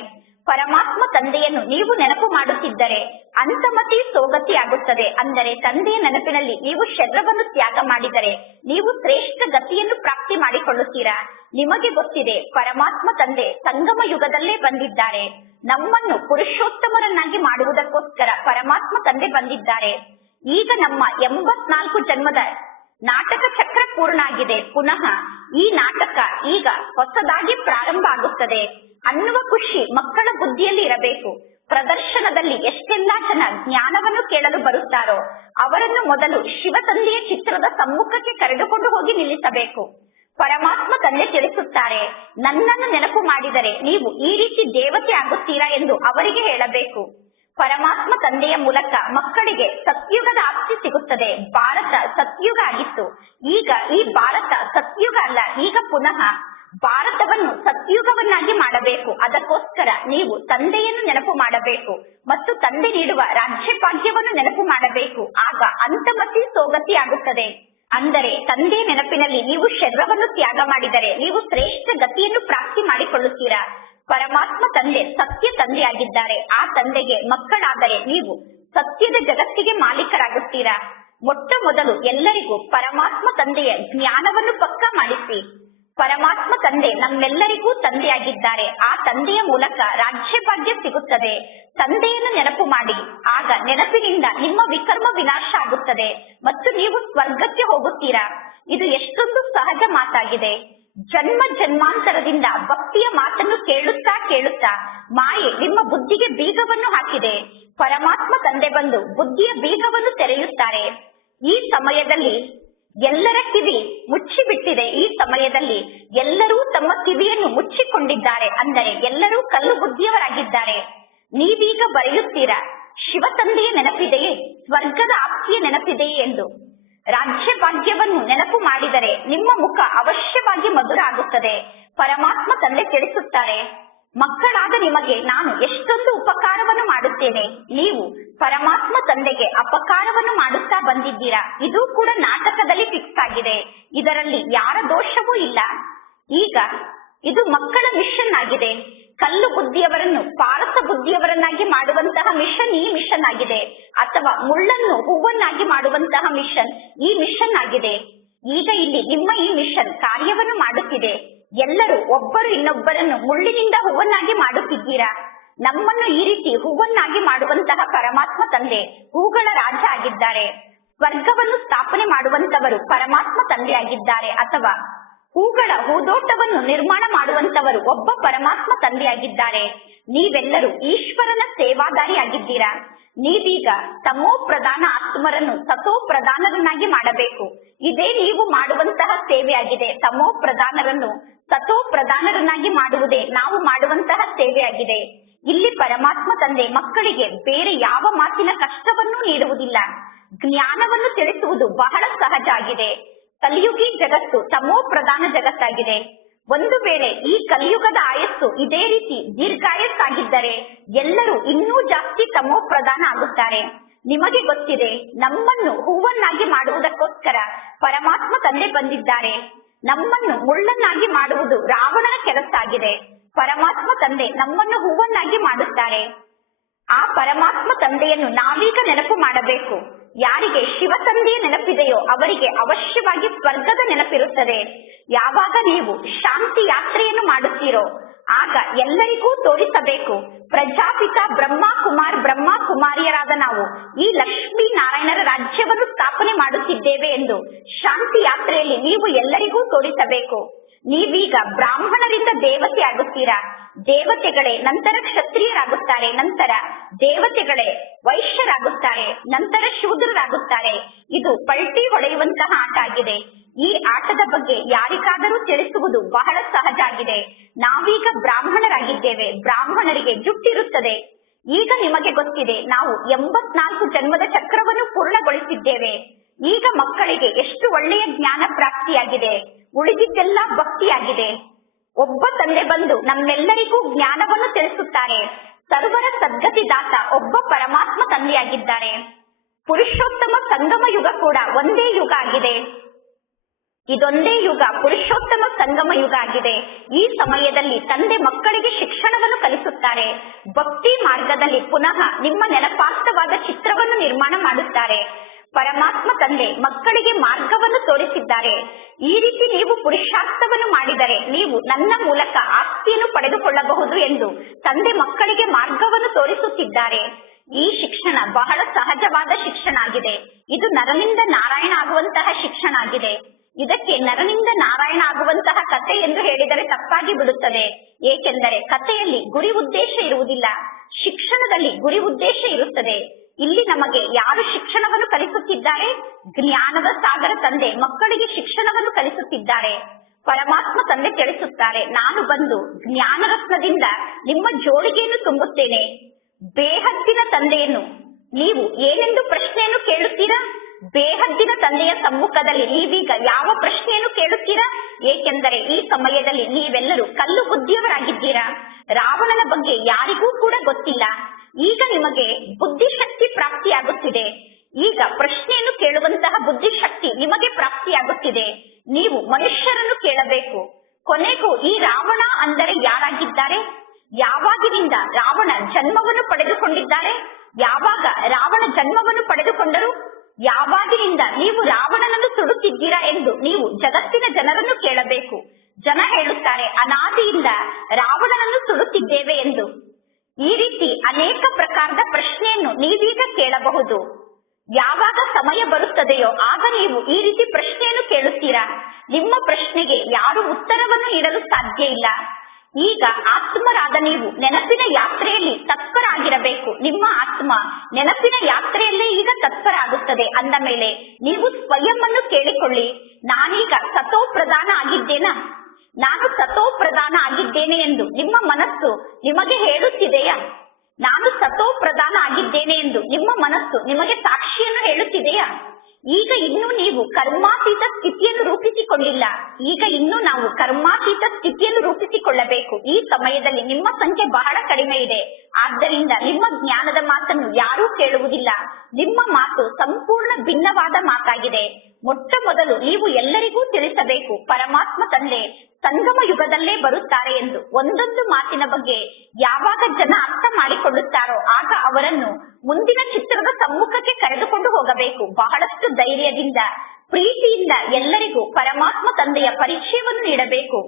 ಪರಮಾತ್ಮ ತಂದೆಯನ್ನು ನೀವು ನೆನಪು ಮಾಡುತ್ತಿದ್ದರೆ ಅಂತಮತಿ ಸೋಗತಿ ಆಗುತ್ತದೆ. ಅಂದರೆ ತಂದೆಯ ನೆನಪಿನಲ್ಲಿ ನೀವು ಶರೀರವನ್ನು ತ್ಯಾಗ ಮಾಡಿದರೆ ನೀವು ಶ್ರೇಷ್ಠ ಗತಿಯನ್ನು ಪ್ರಾಪ್ತಿ ಮಾಡಿಕೊಳ್ಳುತ್ತೀರಾ. ನಿಮಗೆ ಗೊತ್ತಿದೆ, ಪರಮಾತ್ಮ ತಂದೆ ಸಂಗಮ ಯುಗದಲ್ಲೇ ಬಂದಿದ್ದಾರೆ. ನಮ್ಮನ್ನು ಪುರುಷೋತ್ತಮರನ್ನಾಗಿ ಮಾಡುವುದಕ್ಕೋಸ್ಕರ ಪರಮಾತ್ಮ ತಂದೆ ಬಂದಿದ್ದಾರೆ. ಈಗ ನಮ್ಮ 84 ಜನ್ಮದ ನಾಟಕ ಚಕ್ರ ಪೂರ್ಣ ಆಗಿದೆ. ಪುನಃ ಈ ನಾಟಕ ಈಗ ಹೊಸದಾಗಿ ಪ್ರಾರಂಭ ಆಗುತ್ತದೆ ಅನ್ನುವ ಖುಷಿ ಮಕ್ಕಳ ಬುದ್ಧಿಯಲ್ಲಿ ಇರಬೇಕು. ಪ್ರದರ್ಶನದಲ್ಲಿ ಎಷ್ಟೆಲ್ಲಾ ಜನ ಜ್ಞಾನವನ್ನು ಕೇಳಲು ಬರುತ್ತಾರೋ ಅವರನ್ನು ಮೊದಲು ಶಿವ ತಂದೆಯ ಚಿತ್ರದ ಸಮ್ಮುಖಕ್ಕೆ ಕರೆದುಕೊಂಡು ಹೋಗಿ ನಿಲ್ಲಿಸಬೇಕು. ಪರಮಾತ್ಮ ತಂದೆ ತಿಳಿಸುತ್ತಾರೆ, ನನ್ನನ್ನು ನೆನಪು ಮಾಡಿದರೆ ನೀವು ಈ ರೀತಿ ದೇವತೆ ಆಗುತ್ತೀರಾ ಎಂದು ಅವರಿಗೆ ಹೇಳಬೇಕು. ಪರಮಾತ್ಮ ತಂದೆಯ ಮೂಲಕ ಮಕ್ಕಳಿಗೆ ಸತ್ಯುಗದ ಆಸ್ತಿ ಸಿಗುತ್ತದೆ. ಭಾರತ ಸತ್ಯುಗ ಆಗಿತ್ತು. ಈಗ ಈ ಭಾರತ ಸತ್ಯುಗ ಅಲ್ಲ. ಈಗ ಪುನಃ ಭಾರತವನ್ನು ಸತ್ಯುಗವನ್ನಾಗಿ ಮಾಡಬೇಕು. ಅದಕ್ಕೋಸ್ಕರ ನೀವು ತಂದೆಯನ್ನು ನೆನಪು ಮಾಡಬೇಕು ಮತ್ತು ತಂದೆ ನೀಡುವ ರಾಜ್ಯಭಾಗ್ಯವನ್ನು ನೆನಪು ಮಾಡಬೇಕು. ಆಗ ಅಂತಮತಿ ಸೋಗತಿ ಆಗುತ್ತದೆ. ಅಂದರೆ ತಂದೆಯ ನೆನಪಿನಲ್ಲಿ ನೀವು ಶರೀರವನ್ನು ತ್ಯಾಗ ಮಾಡಿದರೆ ನೀವು ಶ್ರೇಷ್ಠ ಗತಿಯನ್ನು ಪ್ರಾಪ್ತಿ ಮಾಡಿಕೊಳ್ಳುತ್ತೀರಾ. ಪರಮಾತ್ಮ ತಂದೆ ಸತ್ಯ ತಂದೆಯಾಗಿದ್ದಾರೆ. ಆ ತಂದೆಗೆ ಮಕ್ಕಳಾದರೆ ನೀವು ಸತ್ಯದ ಜಗತ್ತಿಗೆ ಮಾಲೀಕರಾಗುತ್ತೀರಾ. ಮೊಟ್ಟ ಮೊದಲು ಎಲ್ಲರಿಗೂ ಪರಮಾತ್ಮ ತಂದೆಯ ಜ್ಞಾನವನ್ನು ಪಕ್ಕಾ ಮಾಡಿಸಿ. ಪರಮಾತ್ಮ ತಂದೆ ನಮ್ಮೆಲ್ಲರಿಗೂ ತಂದೆಯಾಗಿದ್ದಾರೆ. ಆ ತಂದೆಯ ಮೂಲಕ ರಾಜ್ಯ ಭಾಗ್ಯ ಸಿಗುತ್ತದೆ. ತಂದೆಯನ್ನು ನೆನಪು ಮಾಡಿ. ಆಗ ನೆನಪಿನಿಂದ ನಿಮ್ಮ ವಿಕರ್ಮ ವಿನಾಶ ಆಗುತ್ತದೆ ಮತ್ತು ನೀವು ಸ್ವರ್ಗಕ್ಕೆ ಹೋಗುತ್ತೀರಾ. ಇದು ಎಷ್ಟೊಂದು ಸಹಜ ಮಾತಾಗಿದೆ. ಜನ್ಮ ಜನ್ಮಾಂತರದಿಂದ ಭಕ್ತಿಯ ಮಾತನ್ನು ಕೇಳುತ್ತಾ ಕೇಳುತ್ತಾ ಮಾಯೆ ನಿಮ್ಮ ಬುದ್ಧಿಗೆ ಬೀಗವನ್ನು ಹಾಕಿದೆ. ಪರಮಾತ್ಮ ತಂದೆ ಬಂದು ಬುದ್ಧಿಯ ಬೀಗವನ್ನು ತೆರೆಯುತ್ತಾರೆ. ಈ ಸಮಯದಲ್ಲಿ ಎಲ್ಲರ ಕಿವಿ ಮುಚ್ಚಿಬಿಟ್ಟಿದೆ. ಈ ಸಮಯದಲ್ಲಿ ಎಲ್ಲರೂ ತಮ್ಮ ಕಿವಿಯನ್ನು ಮುಚ್ಚಿಕೊಂಡಿದ್ದಾರೆ. ಅಂದರೆ ಎಲ್ಲರೂ ಕಲ್ಲು ಬುದ್ಧಿಯವರಾಗಿದ್ದಾರೆ. ನೀವೀಗ ಬರೆಯುತ್ತೀರಾ, ಶಿವ ತಂದೆಯ ನೆನಪಿದೆಯೇ, ಸ್ವರ್ಗದ ಆಪ್ತಿಯ ನೆನಪಿದೆಯೇ ಎಂದು. ರಾಜ್ಯ ಭಾಗ್ಯವನ್ನು ನೆನಪು ಮಾಡಿದರೆ ನಿಮ್ಮ ಮುಖ ಅವಶ್ಯವಾಗಿ ಮಧುರ ಆಗುತ್ತದೆ. ಪರಮಾತ್ಮ ತಂದೆ ತಿಳಿಸುತ್ತಾರೆ, ಮಕ್ಕಳಾದ ನಿಮಗೆ ನಾನು ಎಷ್ಟೊಂದು ಉಪಕಾರವನ್ನು ಮಾಡುತ್ತೇನೆ. ನೀವು ಪರಮಾತ್ಮ ತಂದೆಗೆ ಅಪಕಾರವನ್ನು ಮಾಡುತ್ತಾ ಬಂದಿದ್ದೀರಾ. ಇದು ಕೂಡ ನಾಟಕದಲ್ಲಿ ಫಿಕ್ಸ್ ಆಗಿದೆ. ಇದರಲ್ಲಿ ಯಾರ ದೋಷವೂ ಇಲ್ಲ. ಈಗ ಇದು ಮಕ್ಕಳ ಮಿಷನ್ ಆಗಿದೆ. ಕಲ್ಲು ಬುದ್ಧಿಯವರನ್ನು ಪಾರಸ ಬುದ್ಧಿಯವರನ್ನಾಗಿ ಮಾಡುವಂತಹ ಮಿಷನ್ ಈ ಮಿಷನ್ ಆಗಿದೆ. ಅಥವಾ ಮುಳ್ಳನ್ನು ಹೂವನ್ನಾಗಿ ಮಾಡುವಂತಹ ಮಿಷನ್ ಈ ಮಿಷನ್ ಆಗಿದೆ. ಈಗ ಇಲ್ಲಿ ನಿಮ್ಮ ಈ ಮಿಷನ್ ಕಾರ್ಯವನ್ನು ಮಾಡುತ್ತಿದೆ. ಎಲ್ಲರೂ ಒಬ್ಬರು ಇನ್ನೊಬ್ಬರನ್ನು ಮುಳ್ಳಿನಿಂದ ಹೂವನ್ನಾಗಿ ಮಾಡುತ್ತಿದ್ದೀರಾ. ನಮ್ಮನ್ನು ಈ ರೀತಿ ಹೂವನ್ನಾಗಿ ಮಾಡುವಂತಹ ಪರಮಾತ್ಮ ತಂದೆ ಹೂಗಳ ರಾಜ ಆಗಿದ್ದಾರೆ. ಸ್ವರ್ಗವನ್ನು ಸ್ಥಾಪನೆ ಮಾಡುವಂತವರು ಪರಮಾತ್ಮ ತಂದೆಯಾಗಿದ್ದಾರೆ. ಅಥವಾ ಹೂಗಳ ಹೂದೋಟವನ್ನು ನಿರ್ಮಾಣ ಮಾಡುವಂತವರು ಒಬ್ಬ ಪರಮಾತ್ಮ ತಂದೆಯಾಗಿದ್ದಾರೆ. ನೀವೆಲ್ಲರೂ ಈಶ್ವರನ ಸೇವಾದಾರಿಯಾಗಿದ್ದೀರಾ. ನೀವೀಗ ತಮೋ ಪ್ರಧಾನ ಆತ್ಮರನ್ನು ಸತೋ ಪ್ರಧಾನರನ್ನಾಗಿ ಮಾಡಬೇಕು. ಇದೇ ನೀವು ಮಾಡುವಂತಹ ಸೇವೆಯಾಗಿದೆ. ತಮೋ ಪ್ರಧಾನರನ್ನು ಸತೋ ಪ್ರಧಾನರನ್ನಾಗಿ ಮಾಡುವುದೇ ನಾವು ಮಾಡುವಂತಹ ಸೇವೆಯಾಗಿದೆ. ಇಲ್ಲಿ ಪರಮಾತ್ಮ ತಂದೆ ಮಕ್ಕಳಿಗೆ ಬೇರೆ ಯಾವ ಮಾತಿನ ಕಷ್ಟವನ್ನೂ ನೀಡುವುದಿಲ್ಲ. ಜ್ಞಾನವನ್ನು ತಿಳಿಸುವುದು ಬಹಳ ಸಹಜ ಆಗಿದೆ. ಕಲಿಯುಗಿ ಜಗತ್ತು ತಮೋ ಪ್ರಧಾನ ಜಗತ್ತಾಗಿದೆ. ಒಂದು ವೇಳೆ ಈ ಕಲಿಯುಗದ ಆಯಸ್ಸು ಇದೇ ರೀತಿ ದೀರ್ಘಾಯಸ್ಸಾಗಿದ್ದರೆ ಎಲ್ಲರೂ ಇನ್ನೂ ಜಾಸ್ತಿ ತಮೋ ಪ್ರಧಾನ ಆಗುತ್ತಾರೆ. ನಿಮಗೆ ಗೊತ್ತಿದೆ, ನಮ್ಮನ್ನು ಹೂವನ್ನಾಗಿ ಮಾಡುವುದಕ್ಕೋಸ್ಕರ ಪರಮಾತ್ಮ ತಂದೆ ಬಂದಿದ್ದಾರೆ. ನಮ್ಮನ್ನು ಮುಳ್ಳನ್ನಾಗಿ ಮಾಡುವುದು ರಾವಣನ ಕೆಲಸ ಆಗಿದೆ. ಪರಮಾತ್ಮ ತಂದೆ ನಮ್ಮನ್ನು ಹೂವನ್ನಾಗಿ ಮಾಡುತ್ತಾರೆ. ಆ ಪರಮಾತ್ಮ ತಂದೆಯನ್ನು ನಾವೀಗ ನೆನಪು ಮಾಡಬೇಕು. ಯಾರಿಗೆ ಶಿವ ತಂದೆಯ ನೆನಪಿದೆಯೋ ಅವರಿಗೆ ಅವಶ್ಯವಾಗಿ ಸ್ವರ್ಗದ ನೆನಪಿರುತ್ತದೆ. ಯಾವಾಗ ನೀವು ಶಾಂತಿ ಯಾತ್ರೆಯನ್ನು ಮಾಡುತ್ತೀರೋ ಆಗ ಎಲ್ಲರಿಗೂ ತೋರಿಸಬೇಕು, ಪ್ರಜಾಪಿತ ಬ್ರಹ್ಮ ಕುಮಾರಿಯರಾದ ನಾವು ಈ ಲಕ್ಷ್ಮೀ ನಾರಾಯಣರ ರಾಜ್ಯವನ್ನು ಸ್ಥಾಪನೆ ಮಾಡುತ್ತಿದ್ದೇವೆ ಎಂದು. ಶಾಂತಿ ಯಾತ್ರೆಯಲ್ಲಿ ನೀವು ಎಲ್ಲರಿಗೂ ತೋರಿಸಬೇಕು. ನೀವೀಗ ಬ್ರಾಹ್ಮಣರಿಂದ ದೇವತೆ ಆಗುತ್ತೀರಾ. ದೇವತೆಗಳೇ ನಂತರ ಕ್ಷತ್ರಿಯರಾಗುತ್ತಾರೆ, ನಂತರ ದೇವತೆಗಳೇ ವೈಶ್ಯರಾಗುತ್ತಾರೆ, ನಂತರ ಶೂದ್ರರಾಗುತ್ತಾರೆ. ಇದು ಪಲ್ಟಿ ಹೊಡೆಯುವಂತಹ ಆಟ ಆಗಿದೆ. ಈ ಆಟದ ಬಗ್ಗೆ ಯಾರಿಗಾದರೂ ತಿಳಿಸುವುದು ಬಹಳ ಸಹಜ ಆಗಿದೆ. ನಾವೀಗ ಬ್ರಾಹ್ಮಣರಾಗಿದ್ದೇವೆ. ಬ್ರಾಹ್ಮಣರಿಗೆ ಜುಟ್ಟಿರುತ್ತದೆ. ಈಗ ನಿಮಗೆ ಗೊತ್ತಿದೆ, ನಾವು 84 ಜನ್ಮದ ಚಕ್ರವನ್ನು ಪೂರ್ಣಗೊಳಿಸಿದ್ದೇವೆ. ಈಗ ಮಕ್ಕಳಿಗೆ ಎಷ್ಟು ಒಳ್ಳೆಯ ಜ್ಞಾನ ಪ್ರಾಪ್ತಿಯಾಗಿದೆ. ಉಳಿದಿದ್ದೆಲ್ಲ ಭಕ್ತಿಯಾಗಿದೆ. ಒಬ್ಬ ತಂದೆ ಬಂದು ನಮ್ಮೆಲ್ಲರಿಗೂ ಜ್ಞಾನವನ್ನು ತಿಳಿಸುತ್ತಾರೆ. ಸರ್ವರ ಸದ್ಗತಿದಾತ ಒಬ್ಬ ಪರಮಾತ್ಮ ತಂದೆಯಾಗಿದ್ದಾರೆ. ಪುರುಷೋತ್ತಮ ಸಂಗಮ ಯುಗ ಕೂಡ ಒಂದೇ ಯುಗ ಆಗಿದೆ. ಇದೊಂದೇ ಯುಗ ಪುರುಷೋತ್ತಮ ಸಂಗಮ ಯುಗ ಆಗಿದೆ. ಈ ಸಮಯದಲ್ಲಿ ತಂದೆ ಮಕ್ಕಳಿಗೆ ಶಿಕ್ಷಣವನ್ನು ಕಲಿಸುತ್ತಾರೆ. ಭಕ್ತಿ ಮಾರ್ಗದಲ್ಲಿ ಪುನಃ ನಿಮ್ಮ ನೆನಪಾರ್ಥವಾದ ಚಿತ್ರವನ್ನು ನಿರ್ಮಾಣ ಮಾಡುತ್ತಾರೆ. ಪರಮಾತ್ಮ ತಂದೆ ಮಕ್ಕಳಿಗೆ ಮಾರ್ಗವನ್ನು ತೋರಿಸಿದ್ದಾರೆ. ಈ ರೀತಿ ನೀವು ಪುರುಷಾರ್ಥವನ್ನು ಮಾಡಿದರೆ ನೀವು ನನ್ನ ಮೂಲಕ ಆಸ್ತಿಯನ್ನು ಪಡೆದುಕೊಳ್ಳಬಹುದು ಎಂದು ತಂದೆ ಮಕ್ಕಳಿಗೆ ಮಾರ್ಗವನ್ನು ತೋರಿಸುತ್ತಿದ್ದಾರೆ. ಈ ಶಿಕ್ಷಣ ಬಹಳ ಸಹಜವಾದ ಶಿಕ್ಷಣ ಆಗಿದೆ. ಇದು ನರನಿಂದ ನಾರಾಯಣ ಆಗುವಂತಹ ಶಿಕ್ಷಣ ಆಗಿದೆ. ಇದಕ್ಕೆ ನರನಿಂದ ನಾರಾಯಣ ಆಗುವಂತಹ ಕಥೆ ಎಂದು ಹೇಳಿದರೆ ತಪ್ಪಾಗಿ ಬಿಡುತ್ತದೆ. ಏಕೆಂದರೆ ಕಥೆಯಲ್ಲಿ ಗುರಿ ಉದ್ದೇಶ ಇರುವುದಿಲ್ಲ, ಶಿಕ್ಷಣದಲ್ಲಿ ಗುರಿ ಉದ್ದೇಶ ಇರುತ್ತದೆ. ಇಲ್ಲಿ ನಮಗೆ ಯಾರು ಶಿಕ್ಷಣವನ್ನು ಕಲಿಸುತ್ತಿದ್ದಾರೆ? ಜ್ಞಾನದ ಸಾಗರ ತಂದೆ ಮಕ್ಕಳಿಗೆ ಶಿಕ್ಷಣವನ್ನು ಕಲಿಸುತ್ತಿದ್ದಾರೆ. ಪರಮಾತ್ಮ ತಂದೆ ತಿಳಿಸುತ್ತಾರೆ, ನಾನು ಬಂದು ಜ್ಞಾನರತ್ನದಿಂದ ನಿಮ್ಮ ಜೋಳಿಗೆಯನ್ನು ತುಂಬುತ್ತೇನೆ. ಬೇಹದ್ದಿನ ತಂದೆಯನ್ನು ನೀವು ಏನೆಂದು ಪ್ರಶ್ನೆಯನ್ನು ಕೇಳುತ್ತೀರಾ? ಬೇಹದ್ದಿನ ತಂದೆಯ ಸಮ್ಮುಖದಲ್ಲಿ ನೀವೀಗ ಯಾವ ಪ್ರಶ್ನೆಯನ್ನು ಕೇಳುತ್ತೀರಾ? ಏಕೆಂದರೆ ಈ ಸಮಯದಲ್ಲಿ ನೀವೆಲ್ಲರೂ ಕಲ್ಲು ಬುದ್ಧಿಯವರಾಗಿದ್ದೀರಾ. ರಾವಣನ ಬಗ್ಗೆ ಯಾರಿಗೂ ಕೂಡ ಗೊತ್ತಿಲ್ಲ. ಈಗ ನಿಮಗೆ ಬುದ್ಧಿಶಕ್ತಿ ಪ್ರಾಪ್ತಿಯಾಗುತ್ತಿದೆ. ಈಗ ಪ್ರಶ್ನೆಯನ್ನು ಕೇಳುವಂತಹ ಬುದ್ಧಿಶಕ್ತಿ ನಿಮಗೆ ಪ್ರಾಪ್ತಿಯಾಗುತ್ತಿದೆ. ನೀವು ಮನುಷ್ಯರನ್ನು ಕೇಳಬೇಕು. ಕೊನೆಗೂ ಈ ರಾವಣ ಅಂದರೆ ಯಾರಾಗಿದ್ದಾರೆ? ಯಾವಾಗಿನಿಂದ ರಾವಣ ಜನ್ಮವನ್ನು ಪಡೆದುಕೊಂಡಿದ್ದಾರೆ? ಯಾವಾಗ ರಾವಣ ಜನ್ಮವನ್ನು ಪಡೆದುಕೊಂಡರು? ಯಾವಾಗಿನಿಂದ ನೀವು ರಾವಣನನ್ನು ಸುಡುತ್ತಿದ್ದೀರಾ ಎಂದು ನೀವು ಜಗತ್ತಿನ ಜನರನ್ನು ಕೇಳಬೇಕು. ಜನ ಹೇಳುತ್ತಾರೆ, ಅನಾದಿಯಿಂದ ರಾವಣನನ್ನು ಸುಡುತ್ತಿದ್ದೇವೆ ಎಂದು. ಈ ರೀತಿ ಅನೇಕ ಪ್ರಕಾರದ ಪ್ರಶ್ನೆಯನ್ನು ನೀವೀಗ ಕೇಳಬಹುದು. ಯಾವಾಗ ಸಮಯ ಬರುತ್ತದೆಯೋ ಆಗ ನೀವು ಈ ರೀತಿ ಪ್ರಶ್ನೆಯನ್ನು ಕೇಳುತ್ತೀರಾ. ನಿಮ್ಮ ಪ್ರಶ್ನೆಗೆ ಯಾರು ಉತ್ತರವನ್ನು ನೀಡಲು ಸಾಧ್ಯ ಇಲ್ಲ. ಈಗ ಆತ್ಮರಾದ ನೀವು ನೆನಪಿನ ಯಾತ್ರೆಯಲ್ಲಿ ತತ್ಪರಾಗಿರಬೇಕು. ನಿಮ್ಮ ಆತ್ಮ ನೆನಪಿನ ಯಾತ್ರೆಯಲ್ಲೇ ಈಗ ತತ್ಪರ ಆಗುತ್ತದೆ. ಅಂದ ಮೇಲೆ ನೀವು ಸ್ವಯಂ ಅನ್ನು ಕೇಳಿಕೊಳ್ಳಿ, ನಾನೀಗ ಸತೋ ಪ್ರಧಾನ ಆಗಿದ್ದೇನಾ? ನಾನು ಸತೋ ಪ್ರಧಾನ ಆಗಿದ್ದೇನೆ ಎಂದು ನಿಮ್ಮ ಮನಸ್ಸು ನಿಮಗೆ ಹೇಳುತ್ತಿದೆಯಾ? ನಾನು ಸತೋ ಪ್ರಧಾನ ಆಗಿದ್ದೇನೆ ಎಂದು ನಿಮ್ಮ ಮನಸ್ಸು ನಿಮಗೆ ಸಾಕ್ಷಿಯನ್ನು ಹೇಳುತ್ತಿದೆಯಾ? ಈಗ ಇನ್ನೂ ನೀವು ಕರ್ಮಾತೀತ ಸ್ಥಿತಿಯನ್ನು ರೂಪಿಸಿಕೊಂಡಿಲ್ಲ. ಈಗ ಇನ್ನೂ ನಾವು ಕರ್ಮಾತೀತ ಸ್ಥಿತಿಯನ್ನು ರೂಪಿಸಿಕೊಳ್ಳಬೇಕು. ಈ ಸಮಯದಲ್ಲಿ ನಿಮ್ಮ ಸಂಖ್ಯೆ ಬಹಳ ಕಡಿಮೆ ಇದೆ. ಆದ್ದರಿಂದ ನಿಮ್ಮ ಜ್ಞಾನದ ಮಾತನ್ನು ಯಾರೂ ಕೇಳುವುದಿಲ್ಲ. ನಿಮ್ಮ ಮಾತು ಸಂಪೂರ್ಣ ಭಿನ್ನವಾದ ಮಾತಾಗಿದೆ. ಮೊಟ್ಟ ಮೊದಲು ನೀವು ಎಲ್ಲರಿಗೂ ತಿಳಿಸಬೇಕು, ಪರಮಾತ್ಮ ತಂದೆ ಸಂಗಮ ಯುಗದಲ್ಲೇ ಬರುತ್ತಾರೆ ಎಂದು. ಒಂದೊಂದು ಮಾತಿನ ಬಗ್ಗೆ ಯಾವಾಗ ಜನ ಅರ್ಥ ಮಾಡಿಕೊಳ್ಳುತ್ತಾರೋ ಆಗ ಅವರನ್ನು ಮುಂದಿನ ಚಿತ್ರದ ಸಮ್ಮುಖಕ್ಕೆ ಕರೆದುಕೊಂಡು ಹೋಗಬೇಕು. ಬಹಳಷ್ಟು ಧೈರ್ಯದಿಂದ, ಪ್ರೀತಿಯಿಂದ ಎಲ್ಲರಿಗೂ ಪರಮಾತ್ಮ ತಂದೆಯ ಪರಿಚಯವನ್ನು ನೀಡಬೇಕು.